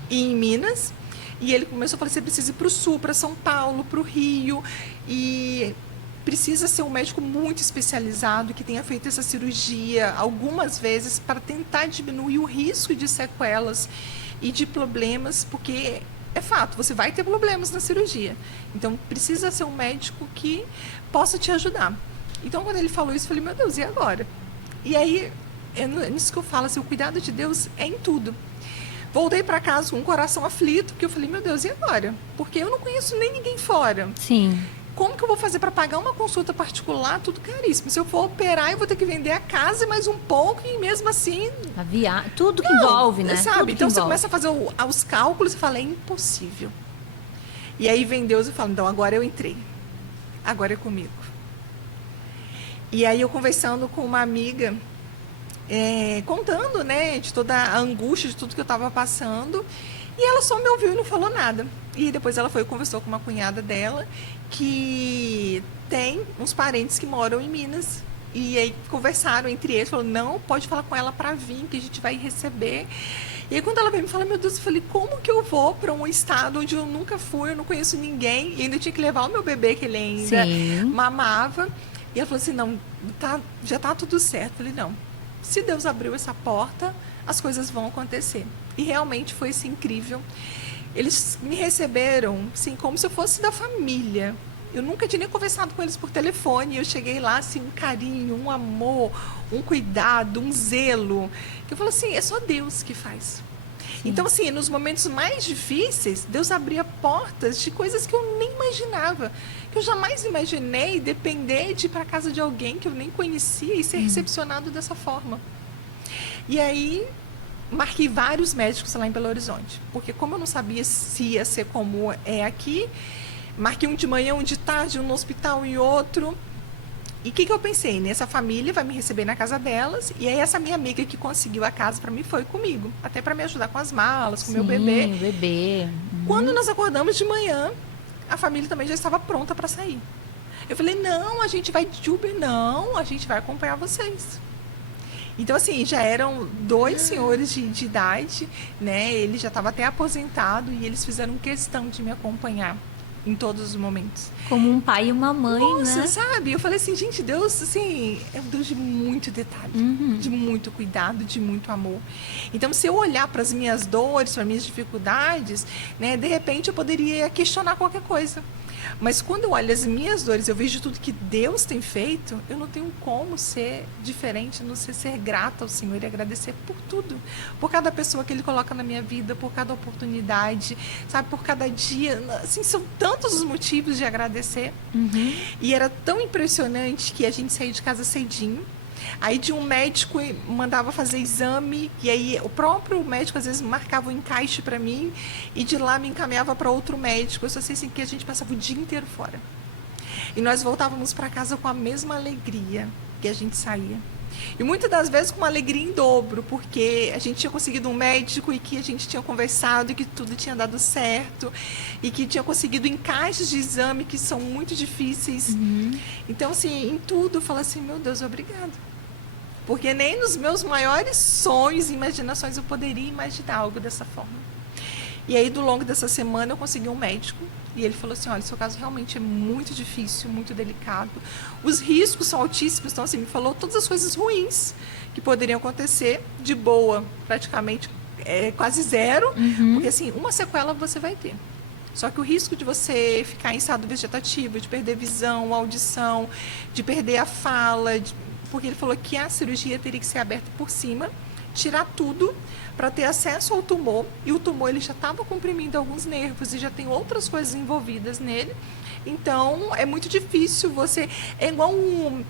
e em Minas? E ele começou a falar, você precisa ir para o sul, para São Paulo, para o Rio, e precisa ser um médico muito especializado, que tenha feito essa cirurgia algumas vezes para tentar diminuir o risco de sequelas e de problemas, porque é fato, você vai ter problemas na cirurgia. Então, precisa ser um médico que possa te ajudar. Então, quando ele falou isso, eu falei, meu Deus, e agora? E aí, é nisso que eu falo, assim, o cuidado de Deus é em tudo. Voltei para casa com o coração aflito, porque eu falei, meu Deus, e agora? Porque eu não conheço nem ninguém fora. Como que eu vou fazer para pagar uma consulta particular? Tudo caríssimo. Se eu for operar, eu vou ter que vender a casa mais um pouco e mesmo assim... Tudo que envolve, né? Sabe? Então você começa a fazer os cálculos e fala, é impossível. E aí vem Deus e fala, então agora eu entrei. Agora é comigo. E aí eu conversando com uma amiga, contando, né, de toda a angústia de tudo que eu estava passando. E ela só me ouviu e não falou nada. E depois ela foi e conversou com uma cunhada dela, que tem uns parentes que moram em Minas. E aí conversaram entre eles, falou, não, pode falar com ela para vir, que a gente vai receber. E aí quando ela veio me falar, meu Deus, eu falei, como que eu vou para um estado onde eu nunca fui, eu não conheço ninguém, e ainda tinha que levar o meu bebê, que ele ainda mamava. E ela falou assim, não, já tá tudo certo. Eu falei, não, se Deus abriu essa porta, as coisas vão acontecer. E realmente foi assim, incrível. Eles me receberam, assim, como se eu fosse da família. Eu nunca tinha nem conversado com eles por telefone. Eu cheguei lá, assim, um carinho, um amor, um cuidado, um zelo. Eu falo assim, é só Deus que faz. Então, assim, nos momentos mais difíceis, Deus abria portas de coisas que eu nem imaginava. Que eu jamais imaginei depender de ir para casa de alguém que eu nem conhecia e ser recepcionado dessa forma. E aí, marquei vários médicos lá em Belo Horizonte. Porque como eu não sabia se ia ser como é aqui, marquei um de manhã, um de tarde, um no hospital e outro. E o que eu pensei? Nessa família vai me receber na casa delas. E aí essa minha amiga que conseguiu a casa para mim foi comigo. Até para me ajudar com as malas, com o meu bebê. Quando nós acordamos de manhã, a família também já estava pronta para sair. Eu falei, não, a gente vai de Uber. Não, a gente vai acompanhar vocês. Então, assim, já eram 2 senhores de idade, né? Ele já estava até aposentado e eles fizeram questão de me acompanhar em todos os momentos. Como um pai e uma mãe, Nossa, né? sabe? Eu falei assim, gente, Deus, assim, é um Deus de muito detalhe, de muito cuidado, de muito amor. Então, se eu olhar para as minhas dores, para as minhas dificuldades, né, de repente eu poderia questionar qualquer coisa. Mas quando eu olho as minhas dores, eu vejo tudo que Deus tem feito, eu não tenho como ser diferente, a não ser grata ao Senhor e agradecer por tudo. Por cada pessoa que Ele coloca na minha vida, por cada oportunidade, sabe? Por cada dia. Assim, são tantos os motivos de agradecer. E era tão impressionante que a gente saía de casa cedinho. Aí de um médico mandava fazer exame, e aí o próprio médico às vezes marcava um encaixe para mim, e de lá me encaminhava para outro médico. Eu só sei assim, que a gente passava o dia inteiro fora. E nós voltávamos para casa com a mesma alegria que a gente saía. E muitas das vezes com uma alegria em dobro, porque a gente tinha conseguido um médico e que a gente tinha conversado e que tudo tinha dado certo, e que tinha conseguido encaixes de exame que são muito difíceis. Então, assim, em tudo eu falo assim, meu Deus, obrigado. Porque nem nos meus maiores sonhos e imaginações eu poderia imaginar algo dessa forma. E aí, do longo dessa semana, eu consegui um médico. E ele falou assim, olha, seu caso realmente é muito difícil, muito delicado. Os riscos são altíssimos. Então, assim, me falou todas as coisas ruins que poderiam acontecer. De boa, praticamente quase zero. Porque, assim, uma sequela você vai ter. Só que o risco de você ficar em estado vegetativo, de perder visão, audição, de perder a fala... Porque ele falou que a cirurgia teria que ser aberta por cima, tirar tudo para ter acesso ao tumor. E o tumor ele já estava comprimindo alguns nervos e já tem outras coisas envolvidas nele. Então, é muito difícil você... É igual um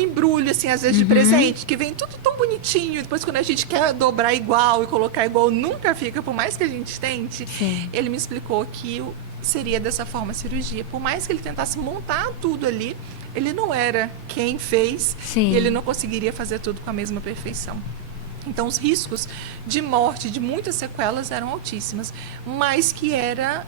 embrulho, assim, às vezes, de presente, que vem tudo tão bonitinho. Depois, quando a gente quer dobrar igual e colocar igual, nunca fica, por mais que a gente tente. Sim. Ele me explicou que seria dessa forma a cirurgia. Por mais que ele tentasse montar tudo ali, ele não era quem fez. Sim. E ele não conseguiria fazer tudo com a mesma perfeição. Então, os riscos de morte, de muitas sequelas, eram altíssimas, mas que era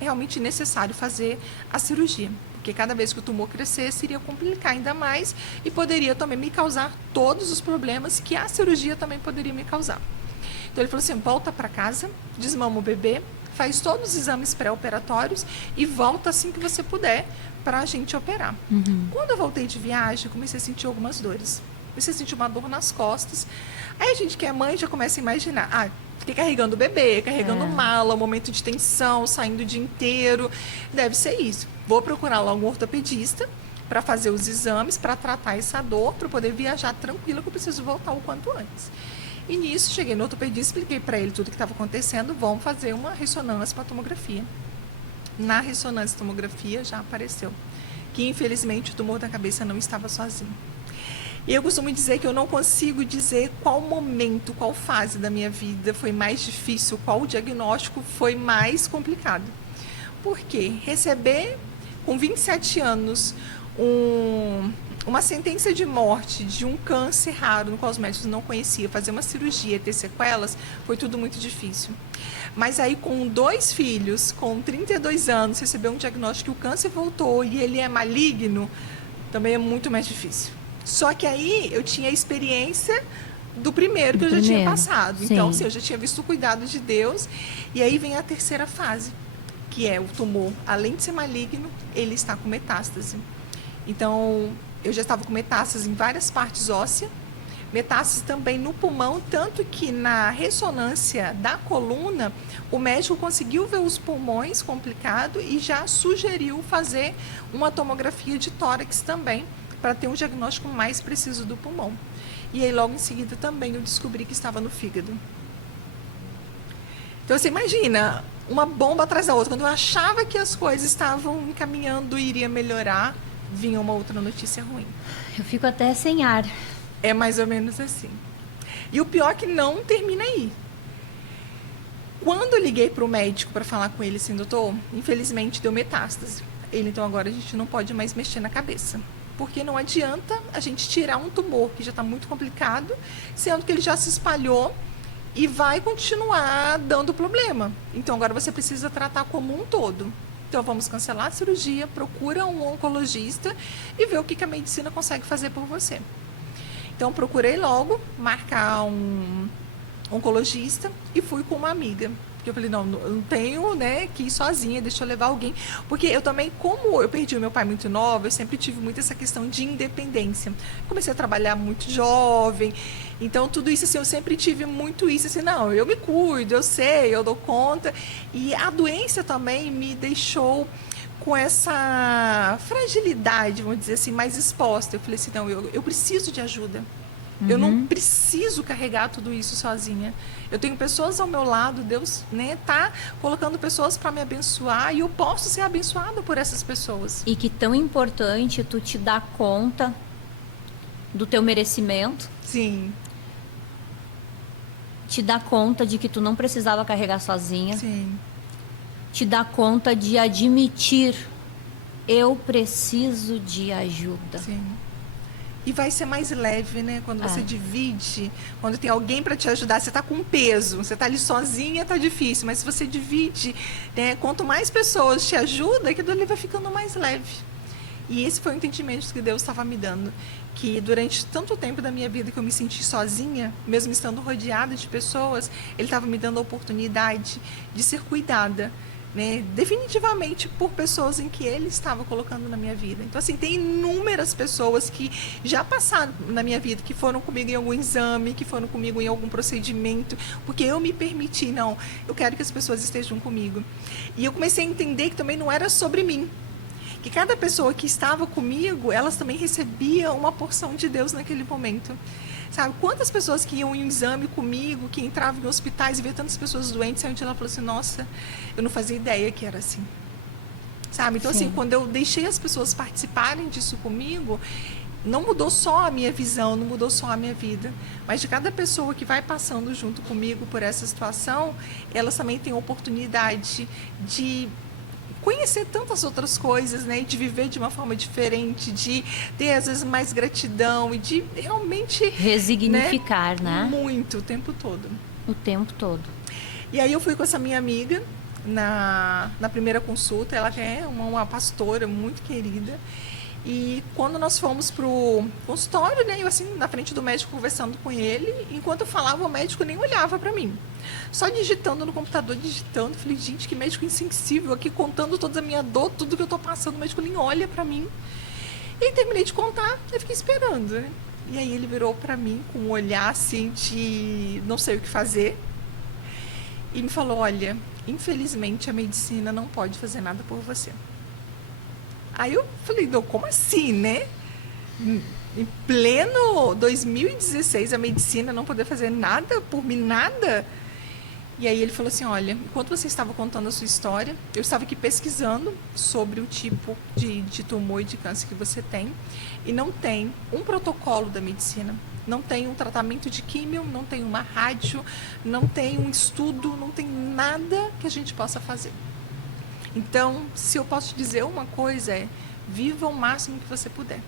realmente necessário fazer a cirurgia, porque cada vez que o tumor crescesse, iria complicar ainda mais e poderia também me causar todos os problemas que a cirurgia também poderia me causar. Então, ele falou assim, volta para casa, desmama o bebê, faz todos os exames pré-operatórios e volta assim que você puder para a gente operar. Quando eu voltei de viagem, comecei a sentir algumas dores. Comecei a sentir uma dor nas costas. Aí a gente que é mãe já começa a imaginar. Fiquei carregando o bebê, carregando mala, um momento de tensão, saindo o dia inteiro. Deve ser isso. Vou procurar logo um ortopedista para fazer os exames, para tratar essa dor, para poder viajar tranquila, que eu preciso voltar o quanto antes. E nisso, cheguei no ortopedista, expliquei para ele tudo o que estava acontecendo. Vamos fazer uma ressonância para tomografia. Na ressonância tomografia já apareceu que, infelizmente, o tumor da cabeça não estava sozinho. E eu costumo dizer que eu não consigo dizer qual momento, qual fase da minha vida foi mais difícil, qual diagnóstico foi mais complicado. Porque receber, com 27 anos, uma sentença de morte de um câncer raro, no qual os médicos não conheciam, fazer uma cirurgia, ter sequelas, foi tudo muito difícil. Mas aí, com 2 filhos, com 32 anos, receber um diagnóstico que o câncer voltou e ele é maligno, também é muito mais difícil. Só que aí eu tinha a experiência do primeiro que eu já tinha passado. Sim. Então, assim, eu já tinha visto o cuidado de Deus. E aí vem a terceira fase, que é o tumor, além de ser maligno, ele está com metástase. Então, eu já estava com metástase em várias partes ósseas, metástase também no pulmão, tanto que na ressonância da coluna, o médico conseguiu ver os pulmões complicado e já sugeriu fazer uma tomografia de tórax também, para ter um diagnóstico mais preciso do pulmão. E aí, logo em seguida, também eu descobri que estava no fígado. Então, você imagina, uma bomba atrás da outra. Quando eu achava que as coisas estavam encaminhando e iria melhorar, vinha uma outra notícia ruim. Eu fico até sem ar. É mais ou menos assim. E o pior é que não termina aí. Quando eu liguei para o médico para falar com ele assim, doutor, infelizmente deu metástase. Ele, então agora a gente não pode mais mexer na cabeça. Porque não adianta a gente tirar um tumor que já está muito complicado, sendo que ele já se espalhou e vai continuar dando problema. Então, agora você precisa tratar como um todo. Então, vamos cancelar a cirurgia, procura um oncologista e ver o que a medicina consegue fazer por você. Então, procurei logo marcar um oncologista e fui com uma amiga. Porque eu falei, não, eu não tenho, né, que ir sozinha, deixa eu levar alguém. Porque eu também, como eu perdi o meu pai muito nova, eu sempre tive muito essa questão de independência. Comecei a trabalhar muito jovem, então tudo isso, assim, eu sempre tive muito isso, assim, não, eu me cuido, eu sei, eu dou conta. E a doença também me deixou com essa fragilidade, vamos dizer assim, mais exposta. Eu falei assim, não, eu preciso de ajuda. Eu não preciso carregar tudo isso sozinha. Eu tenho pessoas ao meu lado, Deus, né, tá colocando pessoas para me abençoar e eu posso ser abençoada por essas pessoas. E que tão importante tu te dar conta do teu merecimento, Sim, te dar conta de que tu não precisava carregar sozinha, sim, te dar conta de admitir, eu preciso de ajuda. sim. E vai ser mais leve, né? Quando você divide, quando tem alguém para te ajudar, você está com peso, você está ali sozinha, está difícil, mas se você divide, né? Quanto mais pessoas te ajudam, aquilo ali vai ficando mais leve. E esse foi o entendimento que Deus estava me dando, que durante tanto tempo da minha vida que eu me senti sozinha, mesmo estando rodeada de pessoas, ele estava me dando a oportunidade de ser cuidada, né, definitivamente por pessoas em que ele estava colocando na minha vida. Então, assim, tem inúmeras pessoas que já passaram na minha vida, que foram comigo em algum exame, que foram comigo em algum procedimento, porque eu me permiti, não, eu quero que as pessoas estejam comigo. E eu comecei a entender que também não era sobre mim, que cada pessoa que estava comigo, elas também recebiam uma porção de Deus naquele momento. Sabe, quantas pessoas que iam em um exame comigo, que entravam em hospitais e via tantas pessoas doentes, aí um dia ela falou assim, nossa, eu não fazia ideia que era assim. Sabe, então Sim. assim, quando eu deixei as pessoas participarem disso comigo, não mudou só a minha visão, não mudou só a minha vida, mas de cada pessoa que vai passando junto comigo por essa situação, elas também têm a oportunidade de conhecer tantas outras coisas, né? E de viver de uma forma diferente, de ter às vezes mais gratidão e de realmente Resignificar, né? muito o tempo todo. O tempo todo. E aí eu fui com essa minha amiga na primeira consulta, ela é uma pastora muito querida. E quando nós fomos pro consultório, né, eu assim, na frente do médico conversando com ele, enquanto eu falava, o médico nem olhava para mim. Só digitando no computador, digitando. Falei, gente, que médico insensível aqui, contando toda a minha dor, tudo que eu tô passando, o médico nem olha para mim. E aí terminei de contar, eu fiquei esperando, né? E aí ele virou para mim com um olhar assim de não sei o que fazer. E me falou, olha, infelizmente a medicina não pode fazer nada por você. Aí eu falei, não, como assim, né? Em pleno 2016, a medicina não poder fazer nada por mim, nada? E aí ele falou assim, olha, enquanto você estava contando a sua história, eu estava aqui pesquisando sobre o tipo de tumor e de câncer que você tem, e não tem um protocolo da medicina, não tem um tratamento de químio, não tem uma rádio, não tem um estudo, não tem nada que a gente possa fazer. Então, se eu posso te dizer uma coisa, é viva o máximo que você puder,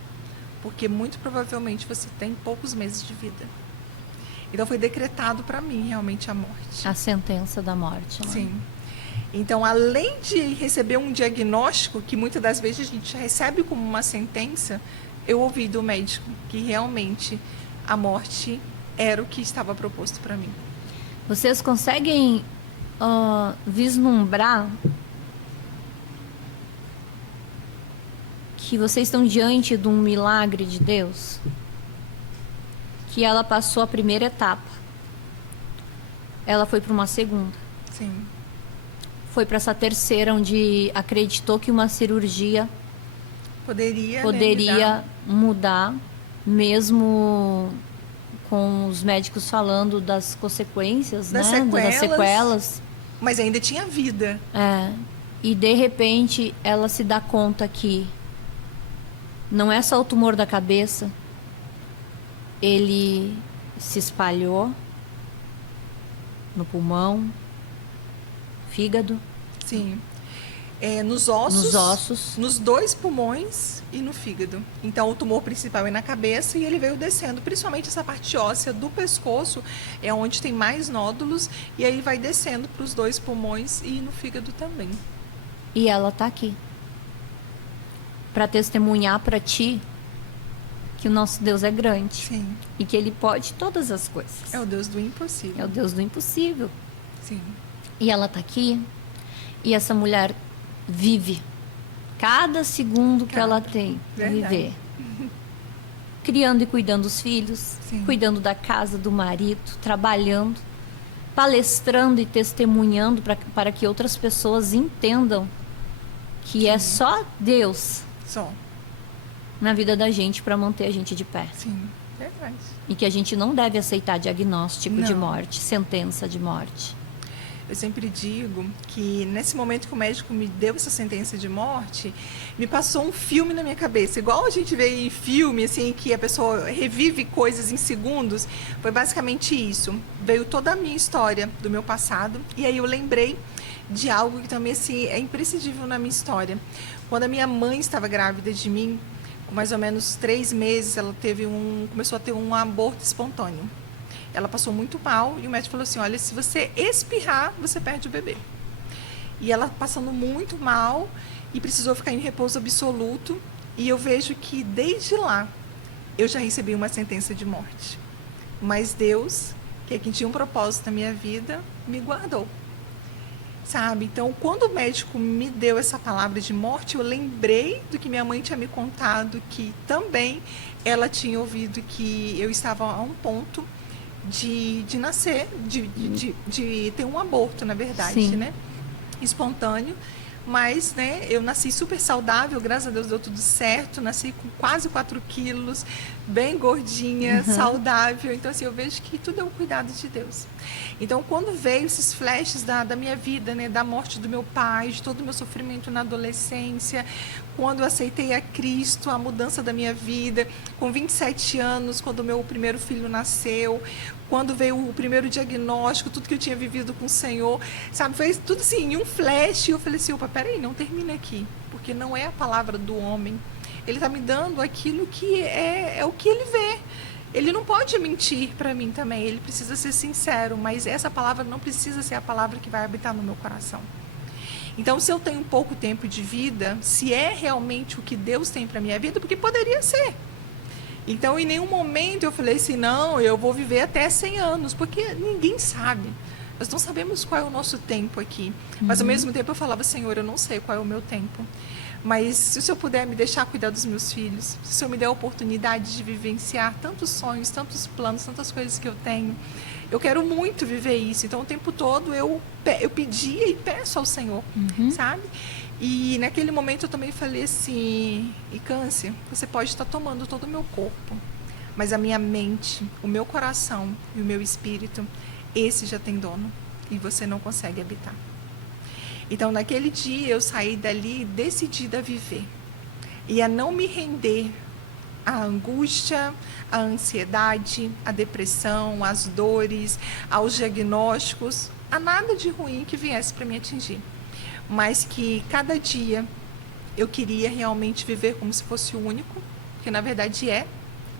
porque muito provavelmente você tem poucos meses de vida. Então foi decretado para mim realmente a morte. A sentença da morte, né? Sim. Então, além de receber um diagnóstico, que muitas das vezes a gente recebe como uma sentença, eu ouvi do médico que realmente a morte era o que estava proposto para mim. Vocês conseguem vislumbrar que vocês estão diante de um milagre de Deus? Que ela passou a primeira etapa. Ela foi para uma segunda. Sim. Foi para essa terceira, onde acreditou que uma cirurgia Poderia poderia mudar, mesmo com os médicos falando das consequências, Das né? sequelas. Das sequelas. Mas ainda tinha vida. É. E de repente ela se dá conta que não é só o tumor da cabeça, ele se espalhou no pulmão, fígado, Sim. Nos ossos. nos ossos. Nos 2 pulmões e no fígado. Então, o tumor principal é na cabeça e ele veio descendo. Principalmente essa parte óssea do pescoço é onde tem mais nódulos. E aí vai descendo para os 2 pulmões e no fígado também. E ela tá aqui para testemunhar para ti que o nosso Deus é grande. Sim. E que ele pode todas as coisas. É o Deus do É impossível. o Deus do impossível. Sim. E ela tá aqui. E essa mulher vive cada segundo que ela tem para Verdade. viver. Criando e cuidando dos filhos, Sim. cuidando da casa, do marido, trabalhando, palestrando e testemunhando para que outras pessoas entendam que é só Deus Só. na vida da gente para manter a gente de pé. Sim. Verdade. E que a gente não deve aceitar diagnóstico de Não. morte, sentença de morte. Eu sempre digo que nesse momento que o médico me deu essa sentença de morte, me passou um filme na minha cabeça. Igual a gente vê em filme, assim, que a pessoa revive coisas em segundos. Foi basicamente isso. Veio toda a minha história do meu passado. E aí eu lembrei de algo que também, assim, é imprescindível na minha história. Quando a minha mãe estava grávida de mim, com mais ou menos 3 meses, ela começou a ter um aborto espontâneo. Ela passou muito mal e o médico falou assim, olha, se você espirrar, você perde o bebê. E ela passando muito mal e precisou ficar em repouso absoluto. E eu vejo que desde lá, eu já recebi uma sentença de morte. Mas Deus, que é quem tinha um propósito na minha vida, me guardou. Sabe? Então, quando o médico me deu essa palavra de morte, eu lembrei do que minha mãe tinha me contado, que também ela tinha ouvido que eu estava a um ponto de nascer, de ter um aborto, na verdade, Sim. né? Espontâneo. Mas, né, eu nasci super saudável, graças a Deus deu tudo certo, nasci com quase 4 quilos, bem gordinha, saudável. Então, assim, eu vejo que tudo é um cuidado de Deus. Então, quando veio esses flashes da minha vida, né, da morte do meu pai, de todo o meu sofrimento na adolescência, quando eu aceitei a Cristo, a mudança da minha vida, com 27 anos, quando o meu primeiro filho nasceu, quando veio o primeiro diagnóstico, tudo que eu tinha vivido com o Senhor, sabe, foi tudo assim, em um flash, eu falei assim, opa, peraí, não termina aqui, porque não é a palavra do homem, ele está me dando aquilo que é o que ele vê. Ele não pode mentir para mim também, ele precisa ser sincero, mas essa palavra não precisa ser a palavra que vai habitar no meu coração. Então, se eu tenho pouco tempo de vida, se é realmente o que Deus tem para minha vida, porque poderia ser. Então, em nenhum momento eu falei assim, não, eu vou viver até 100 anos, porque ninguém sabe. Nós não sabemos qual é o nosso tempo aqui. Mas, ao mesmo tempo, eu falava, Senhor, eu não sei qual é o meu tempo. Mas se o Senhor puder me deixar cuidar dos meus filhos, se o Senhor me der a oportunidade de vivenciar tantos sonhos, tantos planos, tantas coisas que eu tenho, eu quero muito viver isso. Então, o tempo todo eu pedia e peço ao Senhor, sabe? E naquele momento eu também falei assim, Icância, você pode estar tomando todo o meu corpo, mas a minha mente, o meu coração e o meu espírito, esse já tem dono e você não consegue habitar. Então, naquele dia, eu saí dali decidida a viver e a não me render à angústia, à ansiedade, à depressão, às dores, aos diagnósticos, a nada de ruim que viesse para me atingir. Mas que cada dia eu queria realmente viver como se fosse o único, que na verdade é.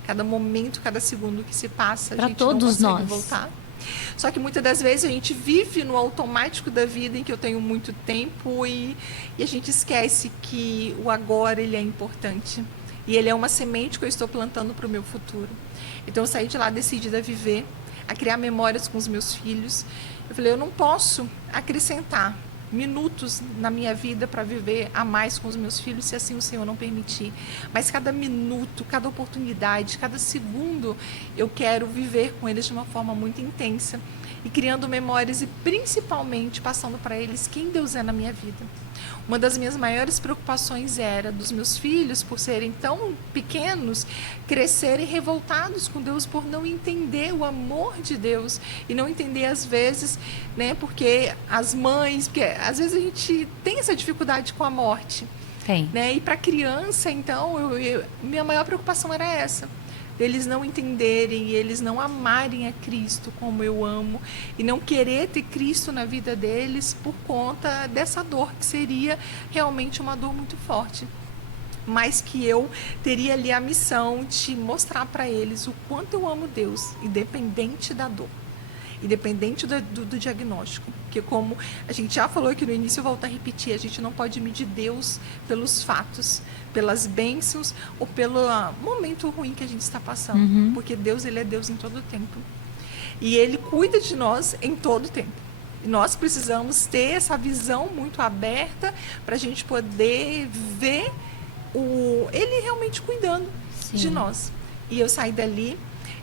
Cada momento, cada segundo que se passa, a gente não consegue voltar. Só que muitas das vezes a gente vive no automático da vida em que eu tenho muito tempo e a gente esquece que o agora ele é importante. E ele é uma semente que eu estou plantando para o meu futuro. Então eu saí de lá decidida a viver, a criar memórias com os meus filhos. Eu falei, eu não posso acrescentar minutos na minha vida para viver a mais com os meus filhos, se assim o Senhor não permitir. Mas cada minuto, cada oportunidade, cada segundo, eu quero viver com eles de uma forma muito intensa e criando memórias e principalmente passando para eles quem Deus é na minha vida. Uma das minhas maiores preocupações era dos meus filhos, por serem tão pequenos, crescerem revoltados com Deus por não entender o amor de Deus e não entender às vezes, né, porque as mães, porque às vezes a gente tem essa dificuldade com a morte, Tem. né? E para criança, então, minha maior preocupação era essa. Eles não entenderem e eles não amarem a Cristo como eu amo e não querer ter Cristo na vida deles por conta dessa dor, que seria realmente uma dor muito forte. Mas que eu teria ali a missão de mostrar para eles o quanto eu amo Deus, independente da dor, independente do diagnóstico. Porque como a gente já falou aqui no início, eu volto a repetir, a gente não pode medir Deus pelos fatos, pelas bênçãos ou pelo momento ruim que a gente está passando. Porque Deus, ele é Deus em todo o tempo. E ele cuida de nós em todo o tempo. E nós precisamos ter essa visão muito aberta para a gente poder ver ele realmente cuidando de nós. E eu saí dali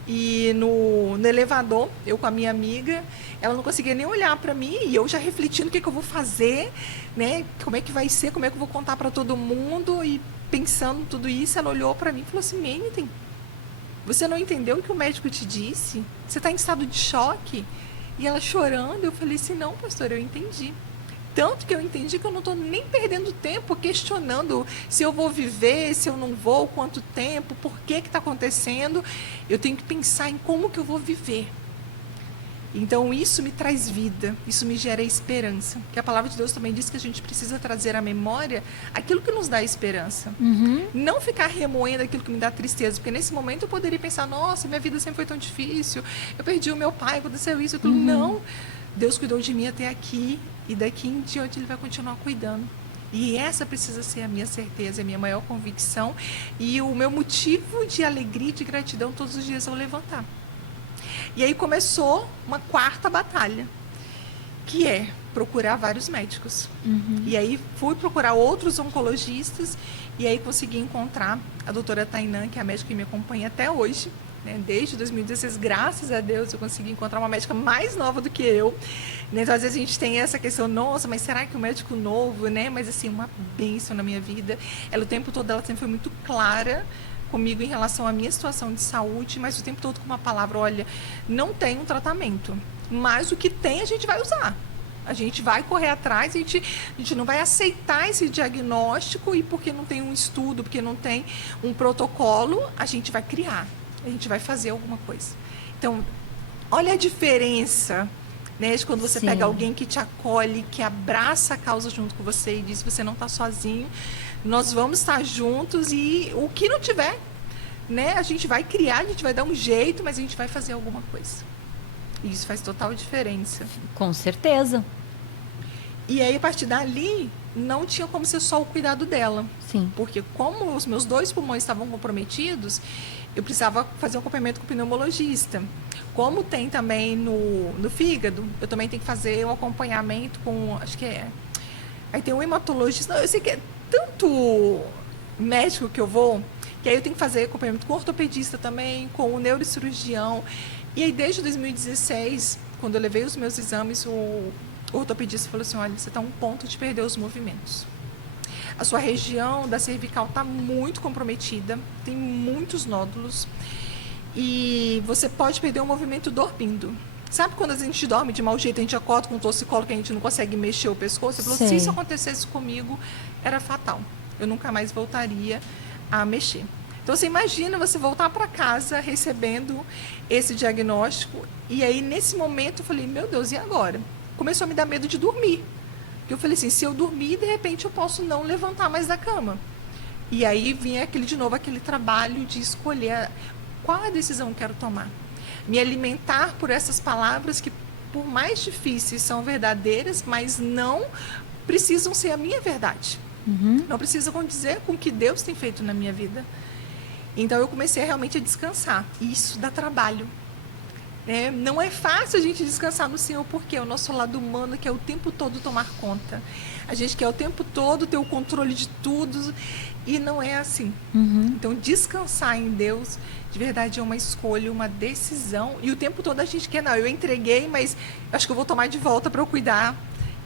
e no elevador, eu com a minha amiga, ela não conseguia nem olhar para mim e eu já refletindo o que eu vou fazer, né? Como é que vai ser, como é que eu vou contar para todo mundo e pensando tudo isso, ela olhou para mim e falou assim, Menitem, você não entendeu o que o médico te disse? Você está em estado de choque? E ela chorando, eu falei assim, não, pastor, eu entendi. Tanto que eu entendi que eu não estou nem perdendo tempo questionando se eu vou viver, se eu não vou, quanto tempo, por que está acontecendo. Eu tenho que pensar em como que eu vou viver. Então, isso me traz vida, isso me gera esperança. Porque a palavra de Deus também diz que a gente precisa trazer à memória aquilo que nos dá esperança. Não ficar remoendo aquilo que me dá tristeza. Porque nesse momento eu poderia pensar, nossa, minha vida sempre foi tão difícil, eu perdi o meu pai, aconteceu isso, aquilo. Não, Deus cuidou de mim até aqui e daqui em diante Ele vai continuar cuidando. E essa precisa ser a minha certeza, a minha maior convicção e o meu motivo de alegria e de gratidão todos os dias ao levantar. E aí começou uma quarta batalha, que é procurar vários médicos. E aí fui procurar outros oncologistas e aí consegui encontrar a doutora Tainã, que é a médica que me acompanha até hoje, né? Desde 2016, graças a Deus, eu consegui encontrar uma médica mais nova do que eu. Né? Então, às vezes a gente tem essa questão, nossa, mas será que o médico novo, né? Mas assim, uma bênção na minha vida. Ela o tempo todo, ela sempre foi muito clara comigo em relação à minha situação de saúde, mas o tempo todo com uma palavra, olha, não tem um tratamento, mas o que tem a gente vai usar. A gente vai correr atrás, a gente não vai aceitar esse diagnóstico e porque não tem um estudo, porque não tem um protocolo, a gente vai criar, a gente vai fazer alguma coisa. Então, olha a diferença, né, de quando você Sim. pega alguém que te acolhe, que abraça a causa junto com você e diz que você não está sozinho, nós vamos estar juntos e o que não tiver, né, a gente vai criar, a gente vai dar um jeito, mas a gente vai fazer alguma coisa. E isso faz total diferença. Com certeza. E aí, a partir dali, não tinha como ser só o cuidado dela. Sim. Porque como os meus 2 pulmões estavam comprometidos, eu precisava fazer um acompanhamento com o pneumologista. Como tem também no fígado, eu também tenho que fazer um acompanhamento com, acho que é... Aí tem um hematologista, não, eu sei que é tanto médico que eu vou, que aí eu tenho que fazer acompanhamento com o ortopedista também, com o neurocirurgião. E aí, desde 2016, quando eu levei os meus exames, o ortopedista falou assim, olha, você está a um ponto de perder os movimentos. A sua região da cervical está muito comprometida, tem muitos nódulos e você pode perder o movimento dormindo. Sabe quando a gente dorme de mau jeito, a gente acorda com um torcicolo que a gente não consegue mexer o pescoço? Ele falou, Sei. se isso acontecesse comigo, era fatal. Eu nunca mais voltaria a mexer. Então, você imagina você voltar para casa recebendo esse diagnóstico e aí, nesse momento, eu falei, meu Deus, e agora? Começou a me dar medo de dormir. Porque eu falei assim, se eu dormir, de repente eu posso não levantar mais da cama. E aí vinha de novo aquele trabalho de escolher qual a decisão eu quero tomar. Me alimentar por essas palavras que, por mais difíceis, são verdadeiras, mas não precisam ser a minha verdade. Não precisam condizer com o que Deus tem feito na minha vida. Então eu comecei realmente a descansar. E isso dá trabalho. Não é fácil a gente descansar no Senhor, porque o nosso lado humano quer o tempo todo tomar conta. A gente quer o tempo todo ter o controle de tudo e não é assim. Então, descansar em Deus, de verdade, é uma escolha, uma decisão. E o tempo todo a gente quer, não, eu entreguei, mas acho que eu vou tomar de volta para eu cuidar.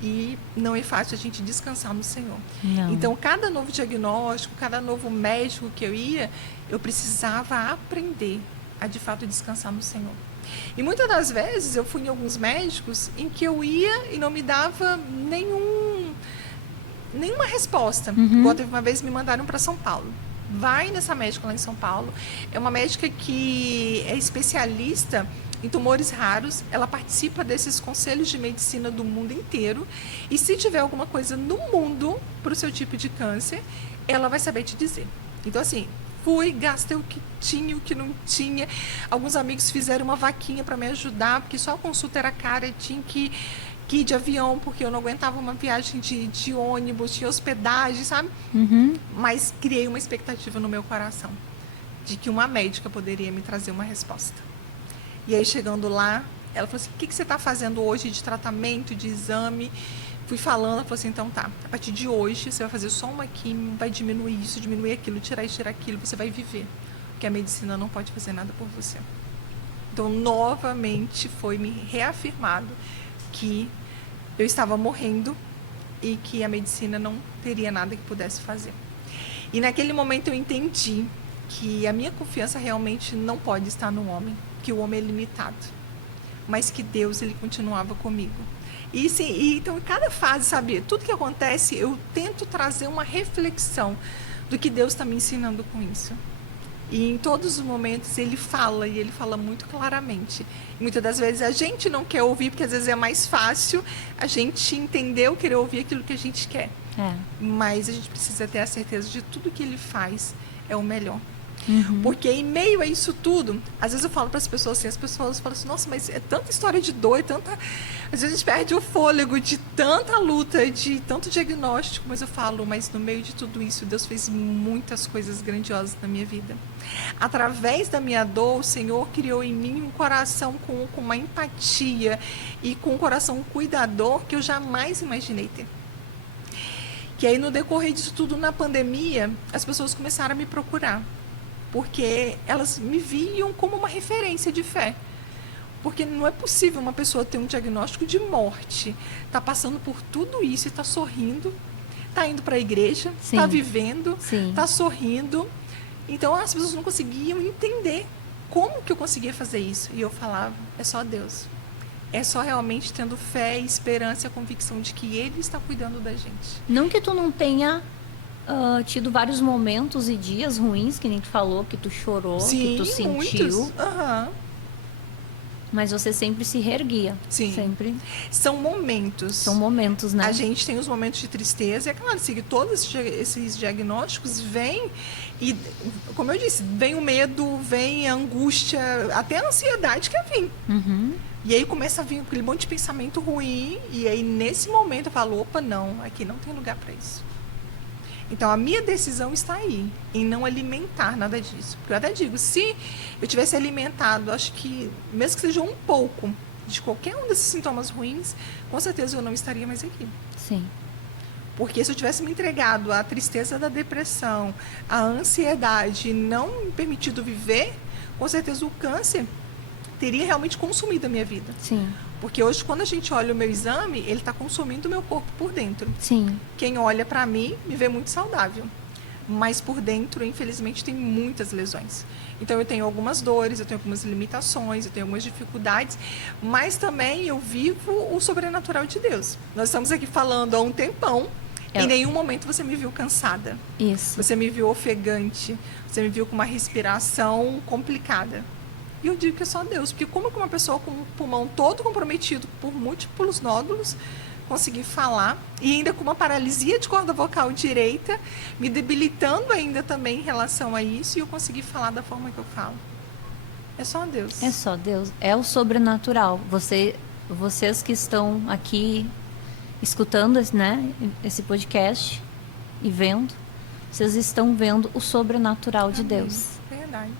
E não é fácil a gente descansar no Senhor. Não. Então, cada novo diagnóstico, cada novo médico que eu ia, eu precisava aprender a, de fato, descansar no Senhor. E muitas das vezes eu fui em alguns médicos em que eu ia e não me dava nenhuma resposta. Igual teve uma vez me mandaram para São Paulo. Vai nessa médica lá em São Paulo. É uma médica que é especialista em tumores raros. Ela participa desses conselhos de medicina do mundo inteiro. E se tiver alguma coisa no mundo para o seu tipo de câncer, ela vai saber te dizer. Então, assim, fui, gastei o que tinha, o que não tinha. Alguns amigos fizeram uma vaquinha para me ajudar, porque só a consulta era cara, eu tinha que ir de avião, porque eu não aguentava uma viagem de ônibus, de hospedagem, sabe? Mas criei uma expectativa no meu coração de que uma médica poderia me trazer uma resposta. E aí, chegando lá, ela falou assim, o que você está fazendo hoje de tratamento, de exame? Fui falando, ela falou assim, então tá, a partir de hoje você vai fazer só uma quimio, vai diminuir isso, diminuir aquilo, tirar isso, tirar aquilo, você vai viver. Porque a medicina não pode fazer nada por você. Então, novamente, foi me reafirmado que eu estava morrendo e que a medicina não teria nada que pudesse fazer. E naquele momento eu entendi que a minha confiança realmente não pode estar no homem, que o homem é limitado, mas que Deus, ele continuava comigo. E sim, então, em cada fase, sabe, tudo que acontece, eu tento trazer uma reflexão do que Deus está me ensinando com isso. E em todos os momentos ele fala, e ele fala muito claramente. E muitas das vezes a gente não quer ouvir, porque às vezes é mais fácil a gente entender ou querer ouvir aquilo que a gente quer. Mas a gente precisa ter a certeza de tudo que ele faz é o melhor. Porque em meio a isso tudo, às vezes eu falo para as pessoas assim, as pessoas falam assim, nossa, mas é tanta história de dor, tanta... Às vezes a gente perde o fôlego de tanta luta, de tanto diagnóstico, mas eu falo, mas no meio de tudo isso, Deus fez muitas coisas grandiosas na minha vida. Através da minha dor, o Senhor criou em mim um coração com uma empatia e com um coração cuidador que eu jamais imaginei ter. Que aí no decorrer disso tudo, na pandemia, as pessoas começaram a me procurar. Porque elas me viam como uma referência de fé. Porque não é possível uma pessoa ter um diagnóstico de morte, tá passando por tudo isso e tá sorrindo, tá indo para a igreja, Sim. tá vivendo, Sim. tá sorrindo. Então as pessoas não conseguiam entender como que eu conseguia fazer isso. E eu falava, é só Deus. É só realmente tendo fé, esperança e a convicção de que Ele está cuidando da gente. Não que tu não tenha tido vários momentos e dias ruins, que nem tu falou, que tu chorou, que tu sentiu, muitos. Aham. mas você sempre se reerguia. Sim. Sempre. São momentos. São momentos, né? A gente tem os momentos de tristeza, e é claro, seguir todos esses diagnósticos, vem e, como eu disse, vem o medo, vem a angústia, até a ansiedade quer vir. Uhum. E aí começa a vir aquele monte de pensamento ruim, e aí nesse momento eu falo, opa, não, aqui não tem lugar para isso. Então a minha decisão está aí, em não alimentar nada disso. Porque eu até digo, se eu tivesse alimentado, acho que, mesmo que seja um pouco, de qualquer um desses sintomas ruins, com certeza eu não estaria mais aqui. Sim. Porque se eu tivesse me entregado à tristeza da depressão, à ansiedade, e não me permitido viver, com certeza o câncer teria realmente consumido a minha vida. Sim. Porque hoje, quando a gente olha o meu exame, ele está consumindo o meu corpo por dentro. Sim. Quem olha para mim, me vê muito saudável. Mas por dentro, infelizmente, tem muitas lesões. Então, eu tenho algumas dores, eu tenho algumas limitações, eu tenho algumas dificuldades, mas também eu vivo o sobrenatural de Deus. Nós estamos aqui falando há um tempão, em nenhum momento você me viu cansada. Isso. Você me viu ofegante, você me viu com uma respiração complicada. E eu digo que é só Deus, porque como que uma pessoa com o pulmão todo comprometido por múltiplos nódulos conseguir falar, e ainda com uma paralisia de corda vocal direita, me debilitando ainda também em relação a isso, e eu conseguir falar da forma que eu falo. É só Deus. É só Deus. É o sobrenatural. Vocês que estão aqui escutando, né, esse podcast e vendo, vocês estão vendo o sobrenatural de Deus. Verdade.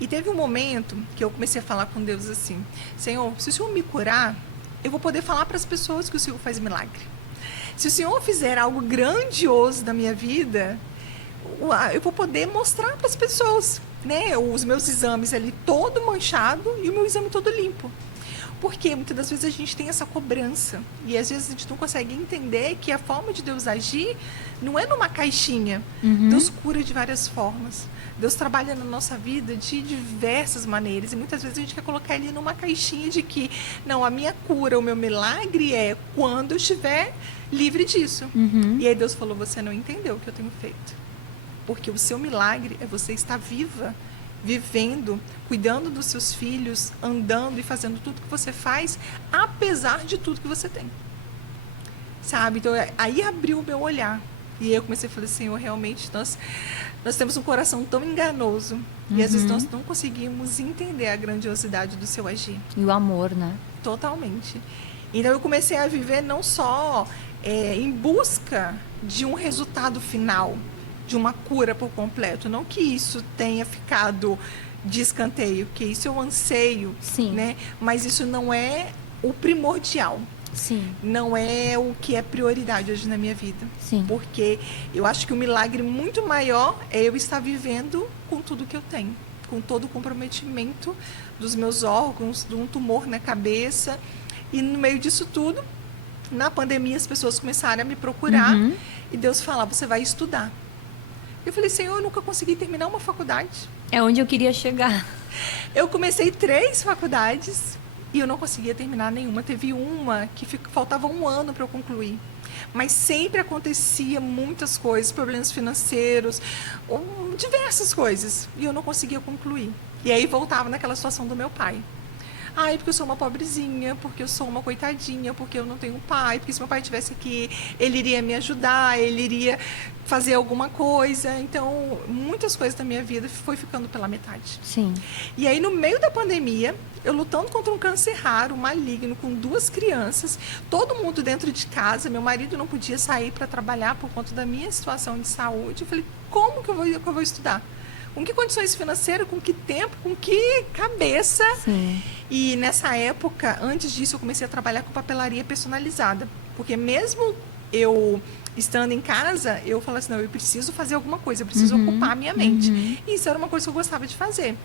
E teve um momento que eu comecei a falar com Deus assim, Senhor, se o Senhor me curar, eu vou poder falar para as pessoas que o Senhor faz milagre. Se o Senhor fizer algo grandioso na minha vida, eu vou poder mostrar para as pessoas, né, os meus exames ali todo manchado e o meu exame todo limpo. Porque muitas das vezes a gente tem essa cobrança e às vezes a gente não consegue entender que a forma de Deus agir não é numa caixinha. Deus cura de várias formas. Deus trabalha na nossa vida de diversas maneiras e muitas vezes a gente quer colocar ele numa caixinha de que, não, a minha cura, o meu milagre é quando eu estiver livre disso. E aí Deus falou, você não entendeu o que eu tenho feito. Porque o seu milagre é você estar viva, vivendo, cuidando dos seus filhos, andando e fazendo tudo que você faz, apesar de tudo que você tem. Sabe? Então, aí abriu o meu olhar. E aí eu comecei a falar, Senhor, realmente nós temos um coração tão enganoso. E às vezes nós não conseguimos entender a grandiosidade do seu agir. E o amor, né? Totalmente. Então eu comecei a viver não só em busca de um resultado final, de uma cura por completo. Não que isso tenha ficado de escanteio, que isso eu anseio, Sim. né? Mas isso não é o primordial. Sim. Não é o que é prioridade hoje na minha vida. Sim. Porque eu acho que o milagre muito maior é eu estar vivendo com tudo que eu tenho. Com todo o comprometimento dos meus órgãos, de um tumor na cabeça. E no meio disso tudo, na pandemia as pessoas começaram a me procurar. E Deus falava, você vai estudar. Eu falei, Senhor, eu nunca consegui terminar uma faculdade. É onde eu queria chegar. Eu comecei 3 faculdades e eu não conseguia terminar nenhuma. Teve uma que faltava 1 ano para eu concluir. Mas sempre acontecia muitas coisas, problemas financeiros, diversas coisas. E eu não conseguia concluir. E aí voltava naquela situação do meu pai. Ai, porque eu sou uma pobrezinha, porque eu sou uma coitadinha, porque eu não tenho pai, porque se meu pai estivesse aqui, ele iria me ajudar, ele iria fazer alguma coisa. Então, muitas coisas da minha vida foi ficando pela metade. Sim. E aí, no meio da pandemia, eu lutando contra um câncer raro, maligno, com 2 crianças, todo mundo dentro de casa, meu marido não podia sair para trabalhar por conta da minha situação de saúde. Eu falei, como que eu vou estudar? Com que condições financeiras, com que tempo, com que cabeça? Sim. E nessa época, antes disso, eu comecei a trabalhar com papelaria personalizada. Porque mesmo eu estando em casa, eu falei assim, não, eu preciso fazer alguma coisa, eu preciso ocupar a minha mente. E isso era uma coisa que eu gostava de fazer.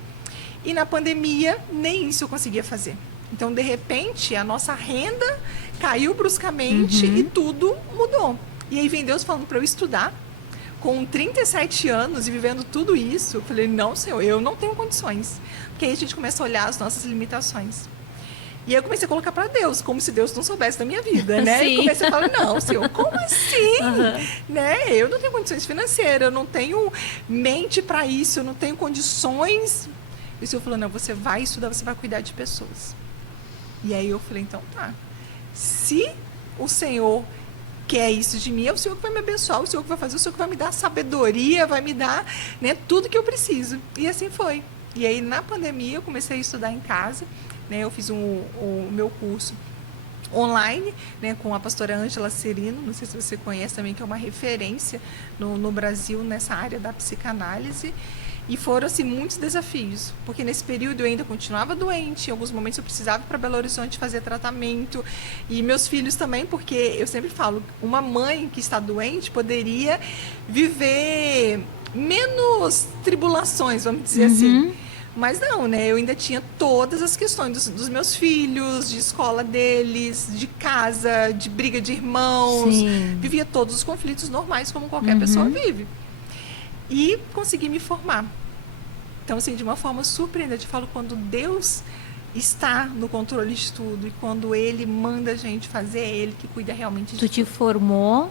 E na pandemia, nem isso eu conseguia fazer. Então, de repente, a nossa renda caiu bruscamente e tudo mudou. E aí vem Deus falando para eu estudar. Com 37 anos e vivendo tudo isso, eu falei, não, Senhor, eu não tenho condições. Porque aí a gente começa a olhar as nossas limitações. E aí eu comecei a colocar para Deus, como se Deus não soubesse da minha vida, né? Sim. E comecei a falar, não, Senhor, como assim? Né? Eu não tenho condições financeiras, eu não tenho mente para isso, eu não tenho condições. E o Senhor falou, não, você vai estudar, você vai cuidar de pessoas. E aí eu falei, então tá. Se o Senhor quer isso de mim, é o Senhor que vai me abençoar, o Senhor que vai fazer, o Senhor que vai me dar sabedoria, vai me dar, né, tudo que eu preciso. E assim foi. E aí, na pandemia, eu comecei a estudar em casa, né, eu fiz o meu curso online, né, com a pastora Ângela Serino, não sei se você conhece também, que é uma referência no Brasil nessa área da psicanálise. E foram, assim, muitos desafios, porque nesse período eu ainda continuava doente, em alguns momentos eu precisava ir para Belo Horizonte fazer tratamento, e meus filhos também, porque eu sempre falo, uma mãe que está doente poderia viver menos tribulações, vamos dizer assim. Mas não, né? Eu ainda tinha todas as questões dos meus filhos, de escola deles, de casa, de briga de irmãos. Sim. Vivia todos os conflitos normais, como qualquer pessoa vive. E consegui me formar. Então, assim, de uma forma surpreendente, eu falo, quando Deus está no controle de tudo e quando Ele manda a gente fazer, é Ele que cuida realmente de Tu te formou,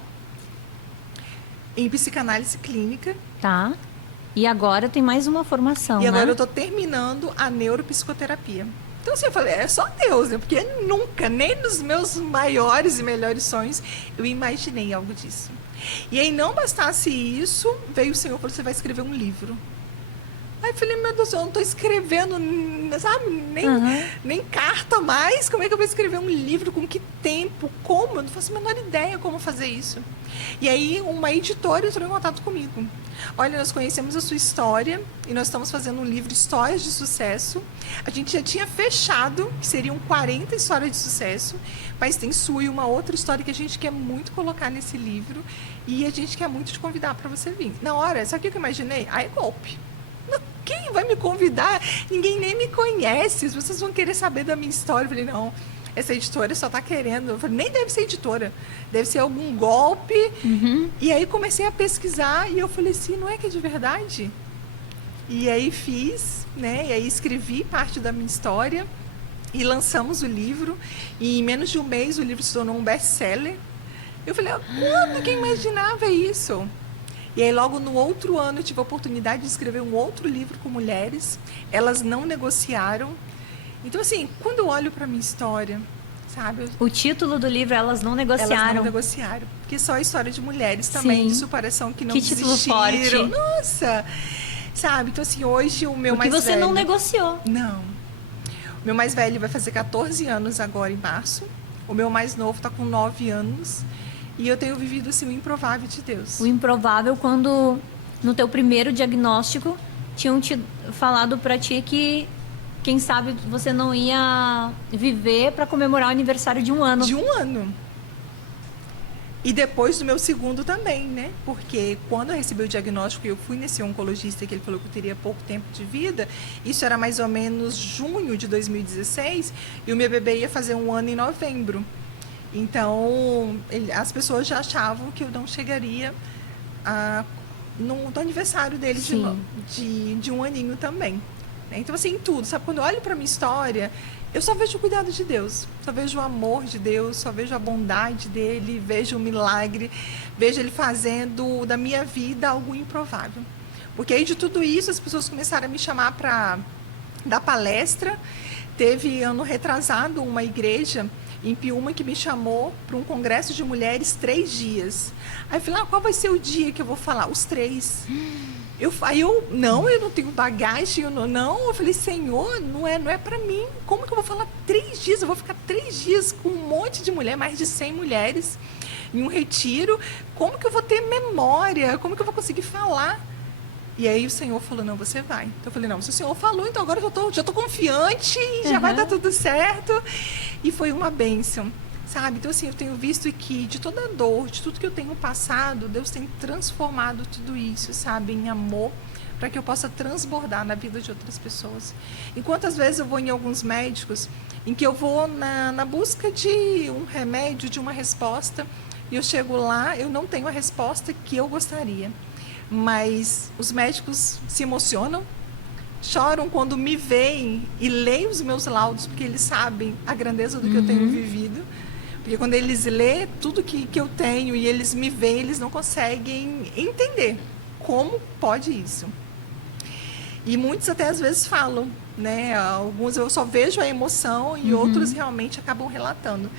em psicanálise clínica. tá? E agora tem mais uma formação, E agora né? eu estou terminando a neuropsicoterapia. Então, assim, eu falei, é só Deus, né? Porque nunca, nem nos meus maiores e melhores sonhos, eu imaginei algo disso. E aí, não bastasse isso, veio o Senhor e falou, você vai escrever um livro. Aí eu falei, meu Deus, eu não estou escrevendo, sabe, nem carta mais. Como é que eu vou escrever um livro? Com que tempo? Como? Eu não faço a menor ideia como fazer isso. E aí, uma editora entrou em contato comigo. Olha, nós conhecemos a sua história e nós estamos fazendo um livro Histórias de Sucesso. A gente já tinha fechado, que seriam 40 histórias de sucesso, mas tem sua e uma outra história que a gente quer muito colocar nesse livro e a gente quer muito te convidar para você vir. Na hora, sabe o que eu imaginei? Ah, é golpe. Quem vai me convidar? Ninguém nem me conhece. As pessoas vão querer saber da minha história. Eu falei, não, essa editora só está querendo. Eu falei, nem deve ser editora. Deve ser algum golpe. E aí comecei a pesquisar e eu falei assim, não é que é de verdade? E aí fiz, né? E aí escrevi parte da minha história e lançamos o livro. E em menos de um mês o livro se tornou um best-seller. Eu falei, quando que eu imaginava isso? E aí, logo no outro ano, eu tive a oportunidade de escrever um outro livro com mulheres. Elas não negociaram. Então, assim, quando eu olho para a minha história, sabe? O título do livro, Elas Não Negociaram. Elas não negociaram. Porque só a história de mulheres também, Sim. de superação, que não Que título desistiram. forte. Nossa! Sabe? Então, assim, hoje o meu Porque mais você velho... não negociou. Não. O meu mais velho vai fazer 14 anos agora, em março. O meu mais novo está com 9 anos. E eu tenho vivido, assim, o improvável de Deus. O improvável quando, no teu primeiro diagnóstico, tinham te falado pra ti que, quem sabe, você não ia viver para comemorar o aniversário de um ano. De um ano. E depois do meu segundo também, né? Porque quando eu recebi o diagnóstico e eu fui nesse oncologista que ele falou que eu teria pouco tempo de vida, isso era mais ou menos junho de 2016, e o meu bebê ia fazer um ano em novembro. Então, as pessoas já achavam que eu não chegaria no aniversário dele de um aninho também. Né? Então, assim, em tudo, sabe? Quando eu olho para minha história, eu só vejo o cuidado de Deus, só vejo o amor de Deus, só vejo a bondade dele, vejo o milagre, vejo ele fazendo da minha vida algo improvável. Porque aí de tudo isso, as pessoas começaram a me chamar para dar palestra, Teve ano retrasado uma igreja em Piúma que me chamou para um congresso de mulheres 3 dias. Aí eu falei, qual vai ser o dia que eu vou falar? Os 3. Aí eu não tenho bagagem, eu falei, Senhor, não é para mim. Como que eu vou falar 3 dias? Eu vou ficar 3 dias com um monte de mulher, mais de 100 mulheres, em um retiro. Como que eu vou ter memória? Como que eu vou conseguir falar? E aí o Senhor falou, não, você vai. Então eu falei, não, se o Senhor falou, então agora eu já tô confiante, já vai dar tudo certo. E foi uma bênção, sabe? Então assim, eu tenho visto que de toda a dor, de tudo que eu tenho passado, Deus tem transformado tudo isso, sabe, em amor, para que eu possa transbordar na vida de outras pessoas. Enquanto às vezes eu vou em alguns médicos, em que eu vou na busca de um remédio, de uma resposta, e eu chego lá, eu não tenho a resposta que eu gostaria. Mas os médicos se emocionam, choram quando me veem e leem os meus laudos, porque eles sabem a grandeza do que eu tenho vivido. Porque quando eles lêem tudo que eu tenho e eles me veem, eles não conseguem entender como pode isso. E muitos até às vezes falam, né? Alguns eu só vejo a emoção e outros realmente acabam relatando.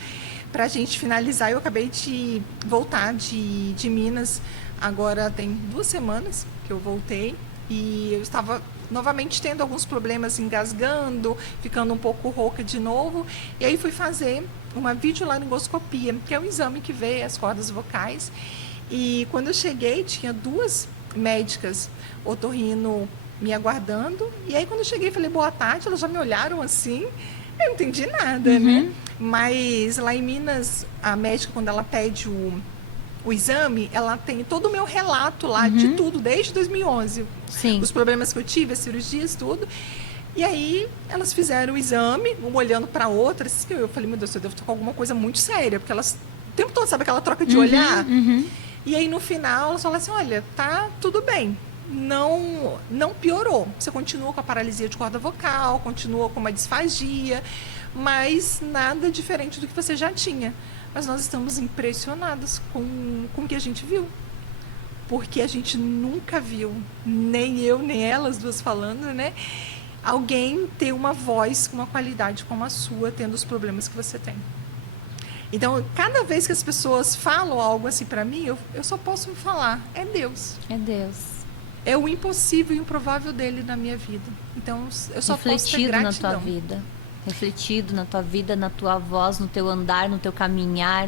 Para a gente finalizar, eu acabei de voltar de Minas. Agora tem 2 semanas que eu voltei e eu estava novamente tendo alguns problemas, engasgando, ficando um pouco rouca de novo. E aí fui fazer uma videolaringoscopia, que é um exame que vê as cordas vocais. E quando eu cheguei, tinha 2 médicas otorrino me aguardando. E aí quando eu cheguei, falei, boa tarde, elas já me olharam assim. Eu não entendi nada, né? Mas lá em Minas, a médica, quando ela pede o exame, ela tem todo o meu relato lá de tudo, desde 2011. Sim. Os problemas que eu tive, as cirurgias, tudo. E aí, elas fizeram o exame, uma olhando para outra. Assim, eu falei, meu Deus, eu devo estar com alguma coisa muito séria, porque elas, o tempo todo, sabe aquela troca de olhar? E aí, no final, elas falaram assim, olha, tá tudo bem. Não piorou. Você continua com a paralisia de corda vocal, continua com uma disfagia, mas nada diferente do que você já tinha. Mas nós estamos impressionados com o que a gente viu. Porque a gente nunca viu, nem eu, nem elas duas falando, né? Alguém ter uma voz com uma qualidade como a sua, tendo os problemas que você tem. Então, cada vez que as pessoas falam algo assim para mim, eu só posso falar, é Deus. É Deus. É o impossível e o improvável dele na minha vida. Então, eu só posso ter gratidão. Na tua vida. Refletido na tua vida, na tua voz, no teu andar, no teu caminhar,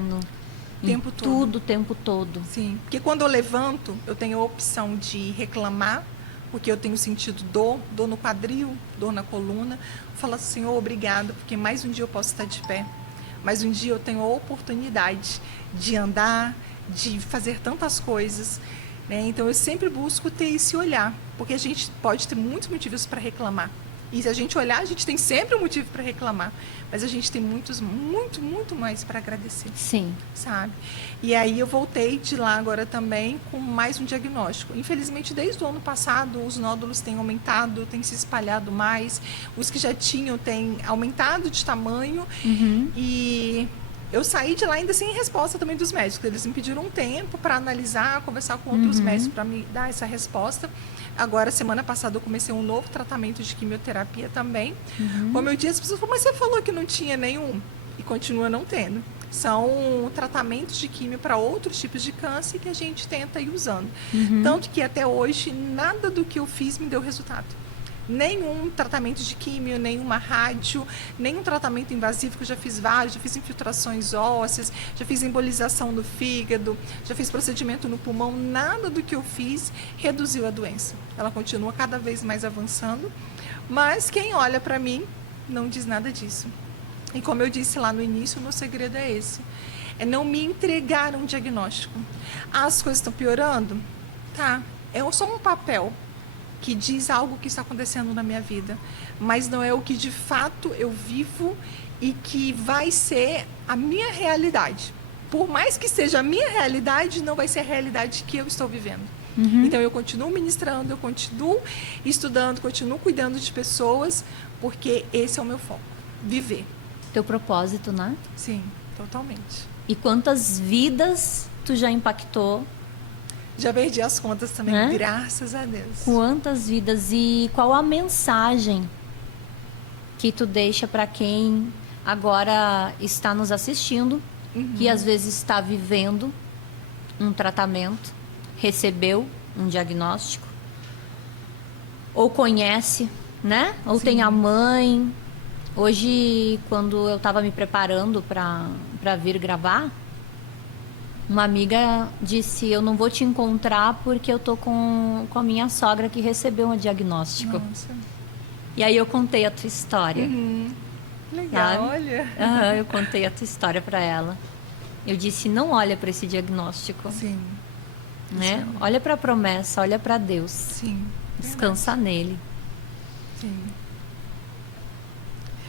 tempo todo. Tudo o tempo todo. Sim, porque quando eu levanto, eu tenho a opção de reclamar, porque eu tenho sentido dor no quadril, dor na coluna. Eu falo assim, Senhor, obrigado, porque mais um dia eu posso estar de pé. Mais um dia eu tenho a oportunidade de andar, de fazer tantas coisas, né? Então eu sempre busco ter esse olhar, porque a gente pode ter muitos motivos para reclamar. E se a gente olhar, a gente tem sempre um motivo para reclamar. Mas a gente tem muito mais para agradecer. Sim. Sabe? E aí eu voltei de lá agora também com mais um diagnóstico. Infelizmente, desde o ano passado, os nódulos têm aumentado, têm se espalhado mais. Os que já tinham têm aumentado de tamanho. E eu saí de lá ainda sem resposta também dos médicos. Eles me pediram um tempo para analisar, conversar com outros médicos para me dar essa resposta. Agora, semana passada, eu comecei um novo tratamento de quimioterapia também. Como eu disse, as pessoas falam, mas você falou que não tinha nenhum. E continua não tendo. São tratamentos de quimio para outros tipos de câncer que a gente tenta ir usando. Tanto que até hoje, nada do que eu fiz me deu resultado. Nenhum tratamento de químio, nenhuma rádio, nenhum tratamento invasivo, que eu já fiz vários, já fiz infiltrações ósseas, já fiz embolização no fígado, já fiz procedimento no pulmão, nada do que eu fiz reduziu a doença. Ela continua cada vez mais avançando, mas quem olha para mim não diz nada disso. E como eu disse lá no início, o meu segredo é esse, é não me entregar um diagnóstico. As coisas estão piorando? Tá, é só um papel que diz algo que está acontecendo na minha vida, mas não é o que de fato eu vivo e que vai ser a minha realidade. Por mais que seja a minha realidade, não vai ser a realidade que eu estou vivendo. Então eu continuo ministrando, eu continuo estudando, continuo cuidando de pessoas, porque esse é o meu foco, viver. Teu propósito, né? Sim, totalmente. E quantas vidas tu já impactou? Já perdi as contas também, graças a Deus. Quantas vidas e qual a mensagem que tu deixa para quem agora está nos assistindo, que às vezes está vivendo um tratamento, recebeu um diagnóstico, ou conhece, né? Ou Sim. tem a mãe. Hoje, quando eu estava me preparando para vir gravar, uma amiga disse: eu não vou te encontrar porque eu tô com a minha sogra que recebeu um diagnóstico. Nossa. E aí eu contei a tua história. Legal, Sabe? olha. Aham, eu contei a tua história para ela. Eu disse: não olha para esse diagnóstico, Sim, né? Olha para a promessa, olha para Deus. sim. Descansa nele. Sim.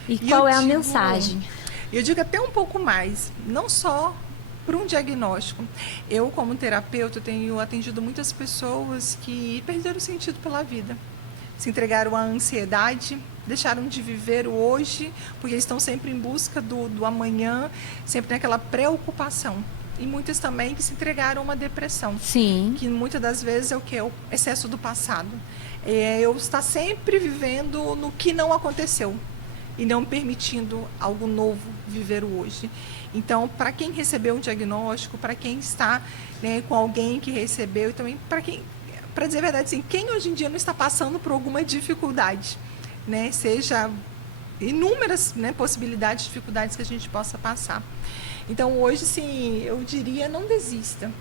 E E qual eu é a digo- mensagem? Eu digo até um pouco mais, não só para um diagnóstico. Eu, como terapeuta, tenho atendido muitas pessoas que perderam o sentido pela vida. Se entregaram à ansiedade, deixaram de viver o hoje, porque estão sempre em busca do amanhã, sempre naquela preocupação. E muitas também que se entregaram a uma depressão. Sim. Que muitas das vezes é o que? O excesso do passado. Eu estar sempre vivendo no que não aconteceu e não permitindo algo novo viver o hoje. Então, para quem recebeu um diagnóstico, para quem está, né, com alguém que recebeu, e também para dizer a verdade, assim, quem hoje em dia não está passando por alguma dificuldade, né, seja inúmeras, né, possibilidades, dificuldades que a gente possa passar. Então, hoje, sim, eu diria, não desista,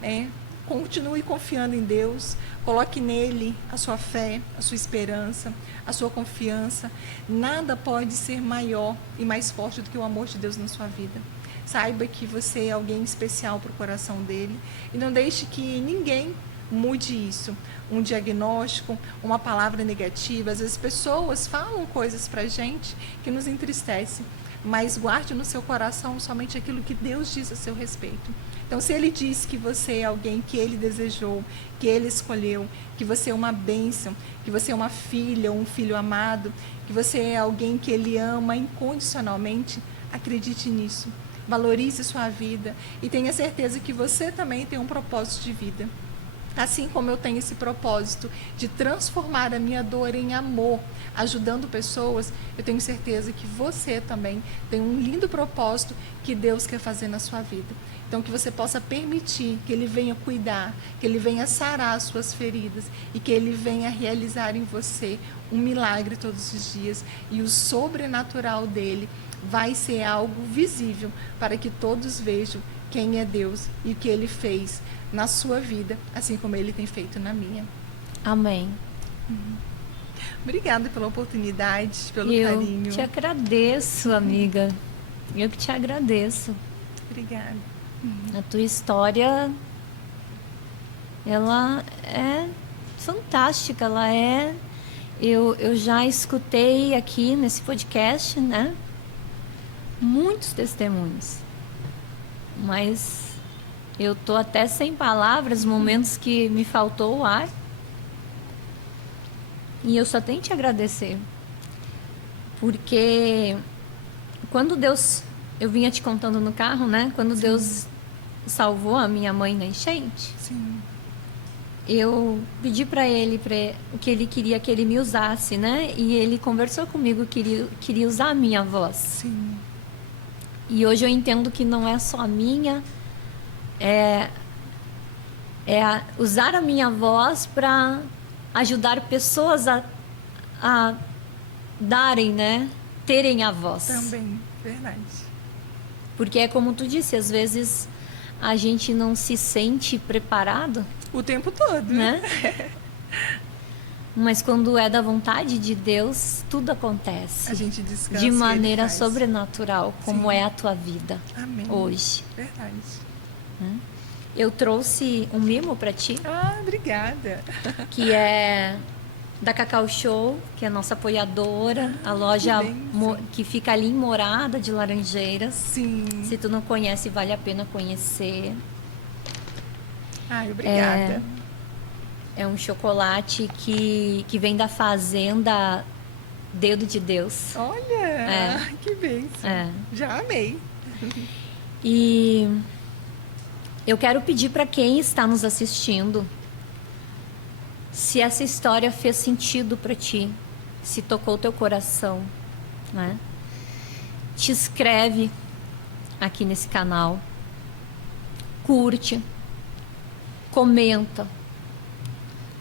né? Continue confiando em Deus, coloque nele a sua fé, a sua esperança, a sua confiança. Nada pode ser maior e mais forte do que o amor de Deus na sua vida. Saiba que você é alguém especial para o coração dele e não deixe que ninguém mude isso. Um diagnóstico, uma palavra negativa. Às vezes pessoas falam coisas para a gente que nos entristecem, mas guarde no seu coração somente aquilo que Deus diz a seu respeito. Então, se Ele diz que você é alguém que Ele desejou, que Ele escolheu, que você é uma bênção, que você é uma filha, um filho amado, que você é alguém que Ele ama incondicionalmente, acredite nisso. Valorize sua vida e tenha certeza que você também tem um propósito de vida. Assim como eu tenho esse propósito de transformar a minha dor em amor, ajudando pessoas, eu tenho certeza que você também tem um lindo propósito que Deus quer fazer na sua vida. Então, que você possa permitir que Ele venha cuidar, que Ele venha sarar as suas feridas e que Ele venha realizar em você um milagre todos os dias. E o sobrenatural dele vai ser algo visível para que todos vejam quem é Deus e o que Ele fez na sua vida, assim como Ele tem feito na minha. Amém. Obrigada pela oportunidade, pelo Eu carinho. te agradeço, amiga. Eu que te agradeço. Obrigada. A tua história, ela é fantástica, ela é... Eu já escutei aqui nesse podcast, né? Muitos testemunhos. Mas eu tô até sem palavras, momentos que me faltou o ar. E eu só tenho que te agradecer. Porque quando Deus... Eu vinha te contando no carro, né? Quando Deus salvou a minha mãe na enchente, Sim. eu pedi para ele que ele queria que ele me usasse, né? E ele conversou comigo, queria usar a minha voz. Sim. E hoje eu entendo que não é só a minha, usar a minha voz para ajudar pessoas a darem, né? Terem a voz. Também, verdade. Porque é como tu disse, às vezes a gente não se sente preparado, O tempo todo. né? Mas quando é da vontade de Deus, tudo acontece A gente descansa. de e Ele maneira faz. sobrenatural, como Sim. é a tua vida Amém. hoje. Verdade. Eu trouxe um mimo para ti, Ah, obrigada. que é da Cacau Show, que é a nossa apoiadora, a loja bênção. que fica ali em Morada de Laranjeiras. Sim. Se tu não conhece, vale a pena conhecer. Ai, obrigada. É um chocolate que vem da fazenda Dedo de Deus. Olha, que bênção. É. Já amei. E eu quero pedir para quem está nos assistindo, se essa história fez sentido para ti, se tocou teu coração, né? Te inscreve aqui nesse canal, curte, comenta,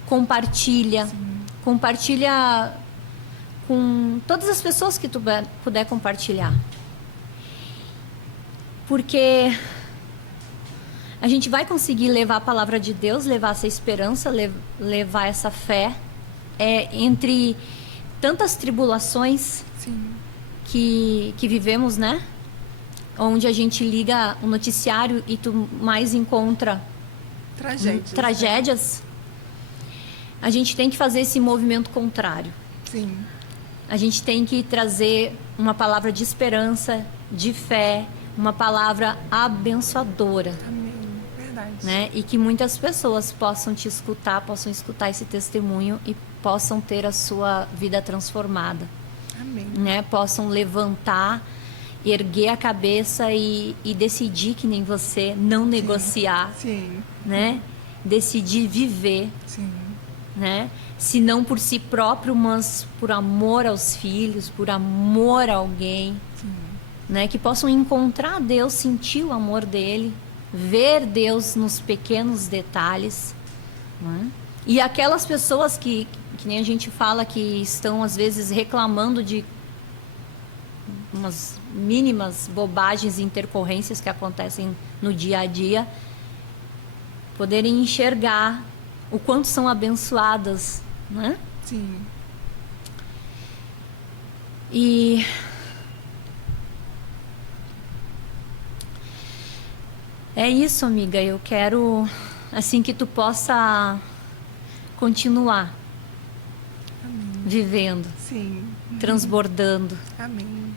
compartilha, compartilha com todas as pessoas que tu puder compartilhar, porque a gente vai conseguir levar a palavra de Deus, levar essa esperança, levar essa fé, entre tantas tribulações Sim. que vivemos, né? Onde a gente liga o noticiário e tu mais encontra tragédias. A gente tem que fazer esse movimento contrário. Sim. A gente tem que trazer uma palavra de esperança, de fé, uma palavra abençoadora. Amém. Verdade. Né? E que muitas pessoas possam te escutar, possam escutar esse testemunho e possam ter a sua vida transformada. Amém. Né? Possam levantar, erguer a cabeça e decidir que nem você, não negociar, Sim. né? Decidir viver, Sim. né? Se não por si próprio, mas por amor aos filhos, por amor a alguém, né? Que possam encontrar Deus, sentir o amor dele, ver Deus nos pequenos detalhes, né? E aquelas pessoas que nem a gente fala, que estão às vezes reclamando de umas mínimas bobagens e intercorrências que acontecem no dia a dia, poderem enxergar o quanto são abençoadas, né? Sim. E é isso, amiga. Eu quero, assim, que tu possa continuar vivendo, Sim. transbordando, Amém.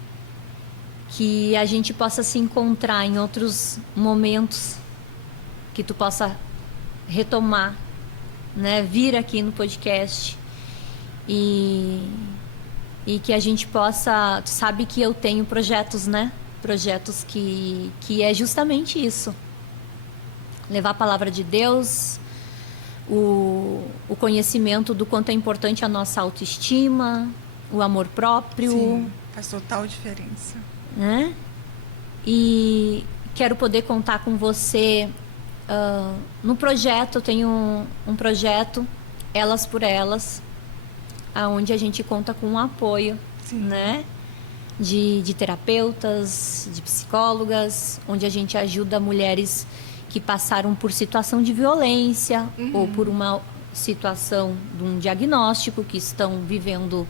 que a gente possa se encontrar em outros momentos, que tu possa retomar, né, vir aqui no podcast e que a gente possa, tu sabe que eu tenho projetos, né? Projetos que é justamente isso. Levar a palavra de Deus, o conhecimento do quanto é importante a nossa autoestima, o amor próprio. Sim, faz total diferença. Né? E quero poder contar com você no projeto. Eu tenho um projeto, Elas por Elas, onde a gente conta com um apoio, né? De terapeutas, de psicólogas, onde a gente ajuda mulheres que passaram por situação de violência ou por uma situação de um diagnóstico, que estão vivendo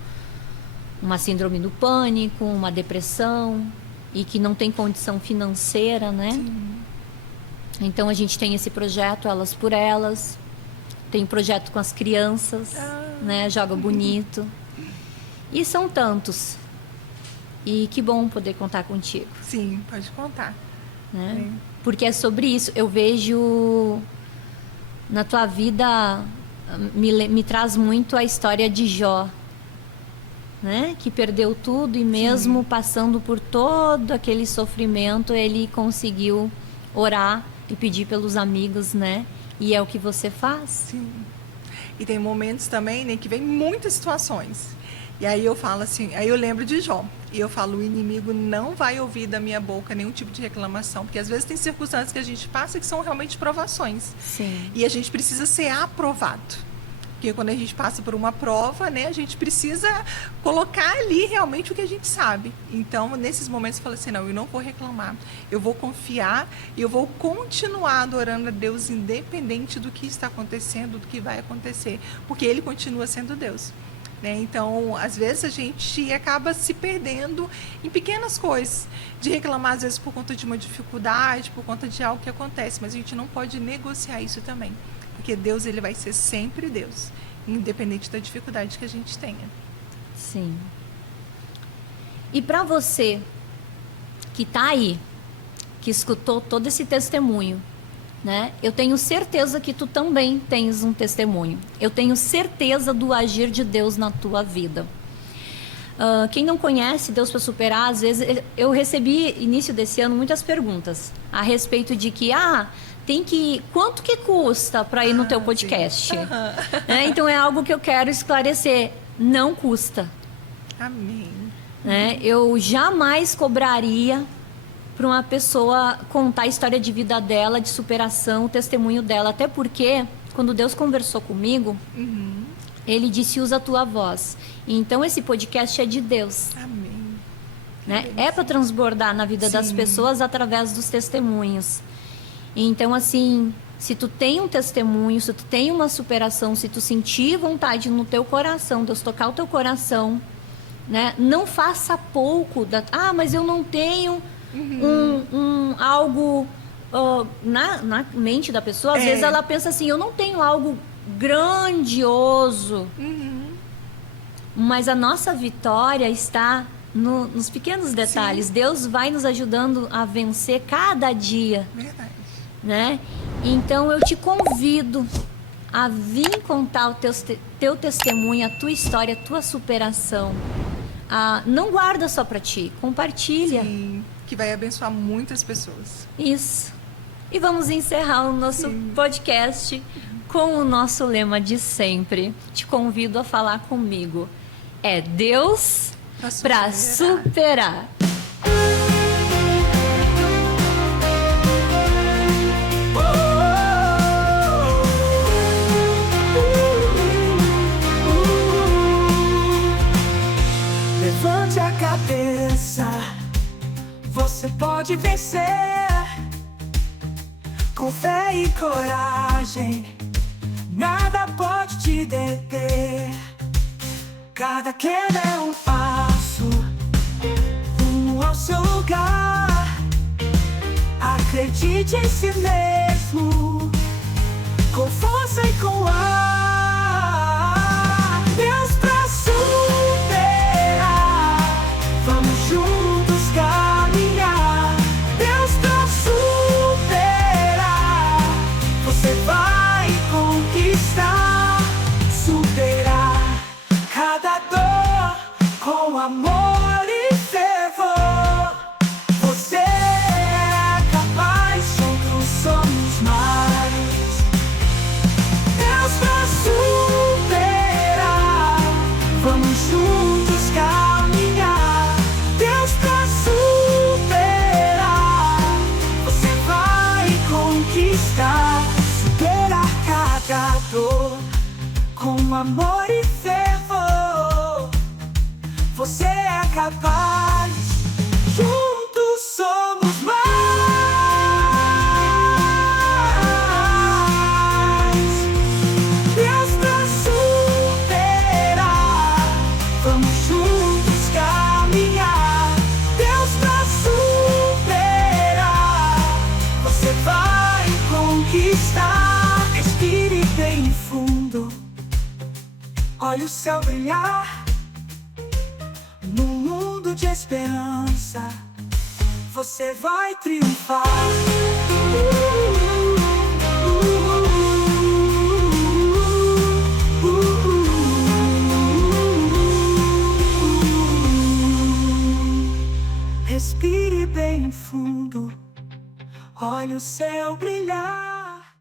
uma síndrome do pânico, uma depressão e que não tem condição financeira, né? Sim. Então a gente tem esse projeto, Elas por Elas. Tem projeto com as crianças, né? Joga Bonito. E são tantos. E que bom poder contar contigo. Sim, pode contar. Né? Porque é sobre isso. Eu vejo na tua vida, me traz muito a história de Jó, né? Que perdeu tudo e mesmo passando por todo aquele sofrimento, ele conseguiu orar e pedir pelos amigos, né? E é o que você faz. Sim. E tem momentos também, né, que vem muitas situações. E aí eu falo assim, aí eu lembro de Jó. E eu falo, o inimigo não vai ouvir da minha boca nenhum tipo de reclamação. Porque às vezes tem circunstâncias que a gente passa que são realmente provações. Sim. E a gente precisa ser aprovado. Porque quando a gente passa por uma prova, né, a gente precisa colocar ali realmente o que a gente sabe. Então, nesses momentos, eu falo assim, não, eu não vou reclamar. Eu vou confiar e eu vou continuar adorando a Deus, independente do que está acontecendo, do que vai acontecer. Porque Ele continua sendo Deus. Né? Então, às vezes, a gente acaba se perdendo em pequenas coisas. De reclamar, às vezes, por conta de uma dificuldade, por conta de algo que acontece. Mas a gente não pode negociar isso também. Porque Deus, ele vai ser sempre Deus, independente da dificuldade que a gente tenha. Sim. E para você que está aí, que escutou todo esse testemunho, né? Eu tenho certeza que tu também tens um testemunho. Eu tenho certeza do agir de Deus na tua vida. Quem não conhece Deus para Superar, às vezes eu recebi início desse ano muitas perguntas a respeito de que quanto que custa para ir no teu podcast? Então é algo que eu quero esclarecer. Não custa. Amém. né? Eu jamais cobraria para uma pessoa contar a história de vida dela, de superação, o testemunho dela. Até porque, quando Deus conversou comigo, Ele disse, usa a tua voz. Então, esse podcast é de Deus. Amém. Né? É para transbordar na vida das pessoas através dos testemunhos. Então, assim, se tu tem um testemunho, se tu tem uma superação, se tu sentir vontade no teu coração, Deus tocar o teu coração, né? Não faça pouco mas eu não tenho algo na mente da pessoa. Às vezes ela pensa assim, eu não tenho algo grandioso, mas a nossa vitória está nos pequenos detalhes. Sim. Deus vai nos ajudando a vencer cada dia. Verdade. Né? Então eu te convido a vir contar o teu testemunho, a tua história, a tua superação. Não guarda só para ti, compartilha. Sim, que vai abençoar muitas pessoas. Isso. E vamos encerrar o nosso podcast com o nosso lema de sempre. Te convido a falar comigo. É Deus para superar. Levante a cabeça, você pode vencer. Com fé e coragem, nada pode te deter. Cada queda é um passo rumo ao seu lugar. Acredite em si mesmo, com força e com ar. Deus pra superar, vamos juntos caminhar. Deus pra superar, você vai conquistar. Superar cada dor com amor e fervor. Você é capaz, juntos somos mais. Deus pra superar, vamos juntos caminhar. Deus pra superar, você vai conquistar. Superar cada dor com amor e fervor. Você é capaz, juntos somos mais. Deus pra superar, vamos juntos caminhar. Deus pra superar, você vai conquistar. Respire bem fundo, olhe o céu brilhar. No mundo de esperança, você vai triunfar. Respire bem fundo, olhe o céu brilhar.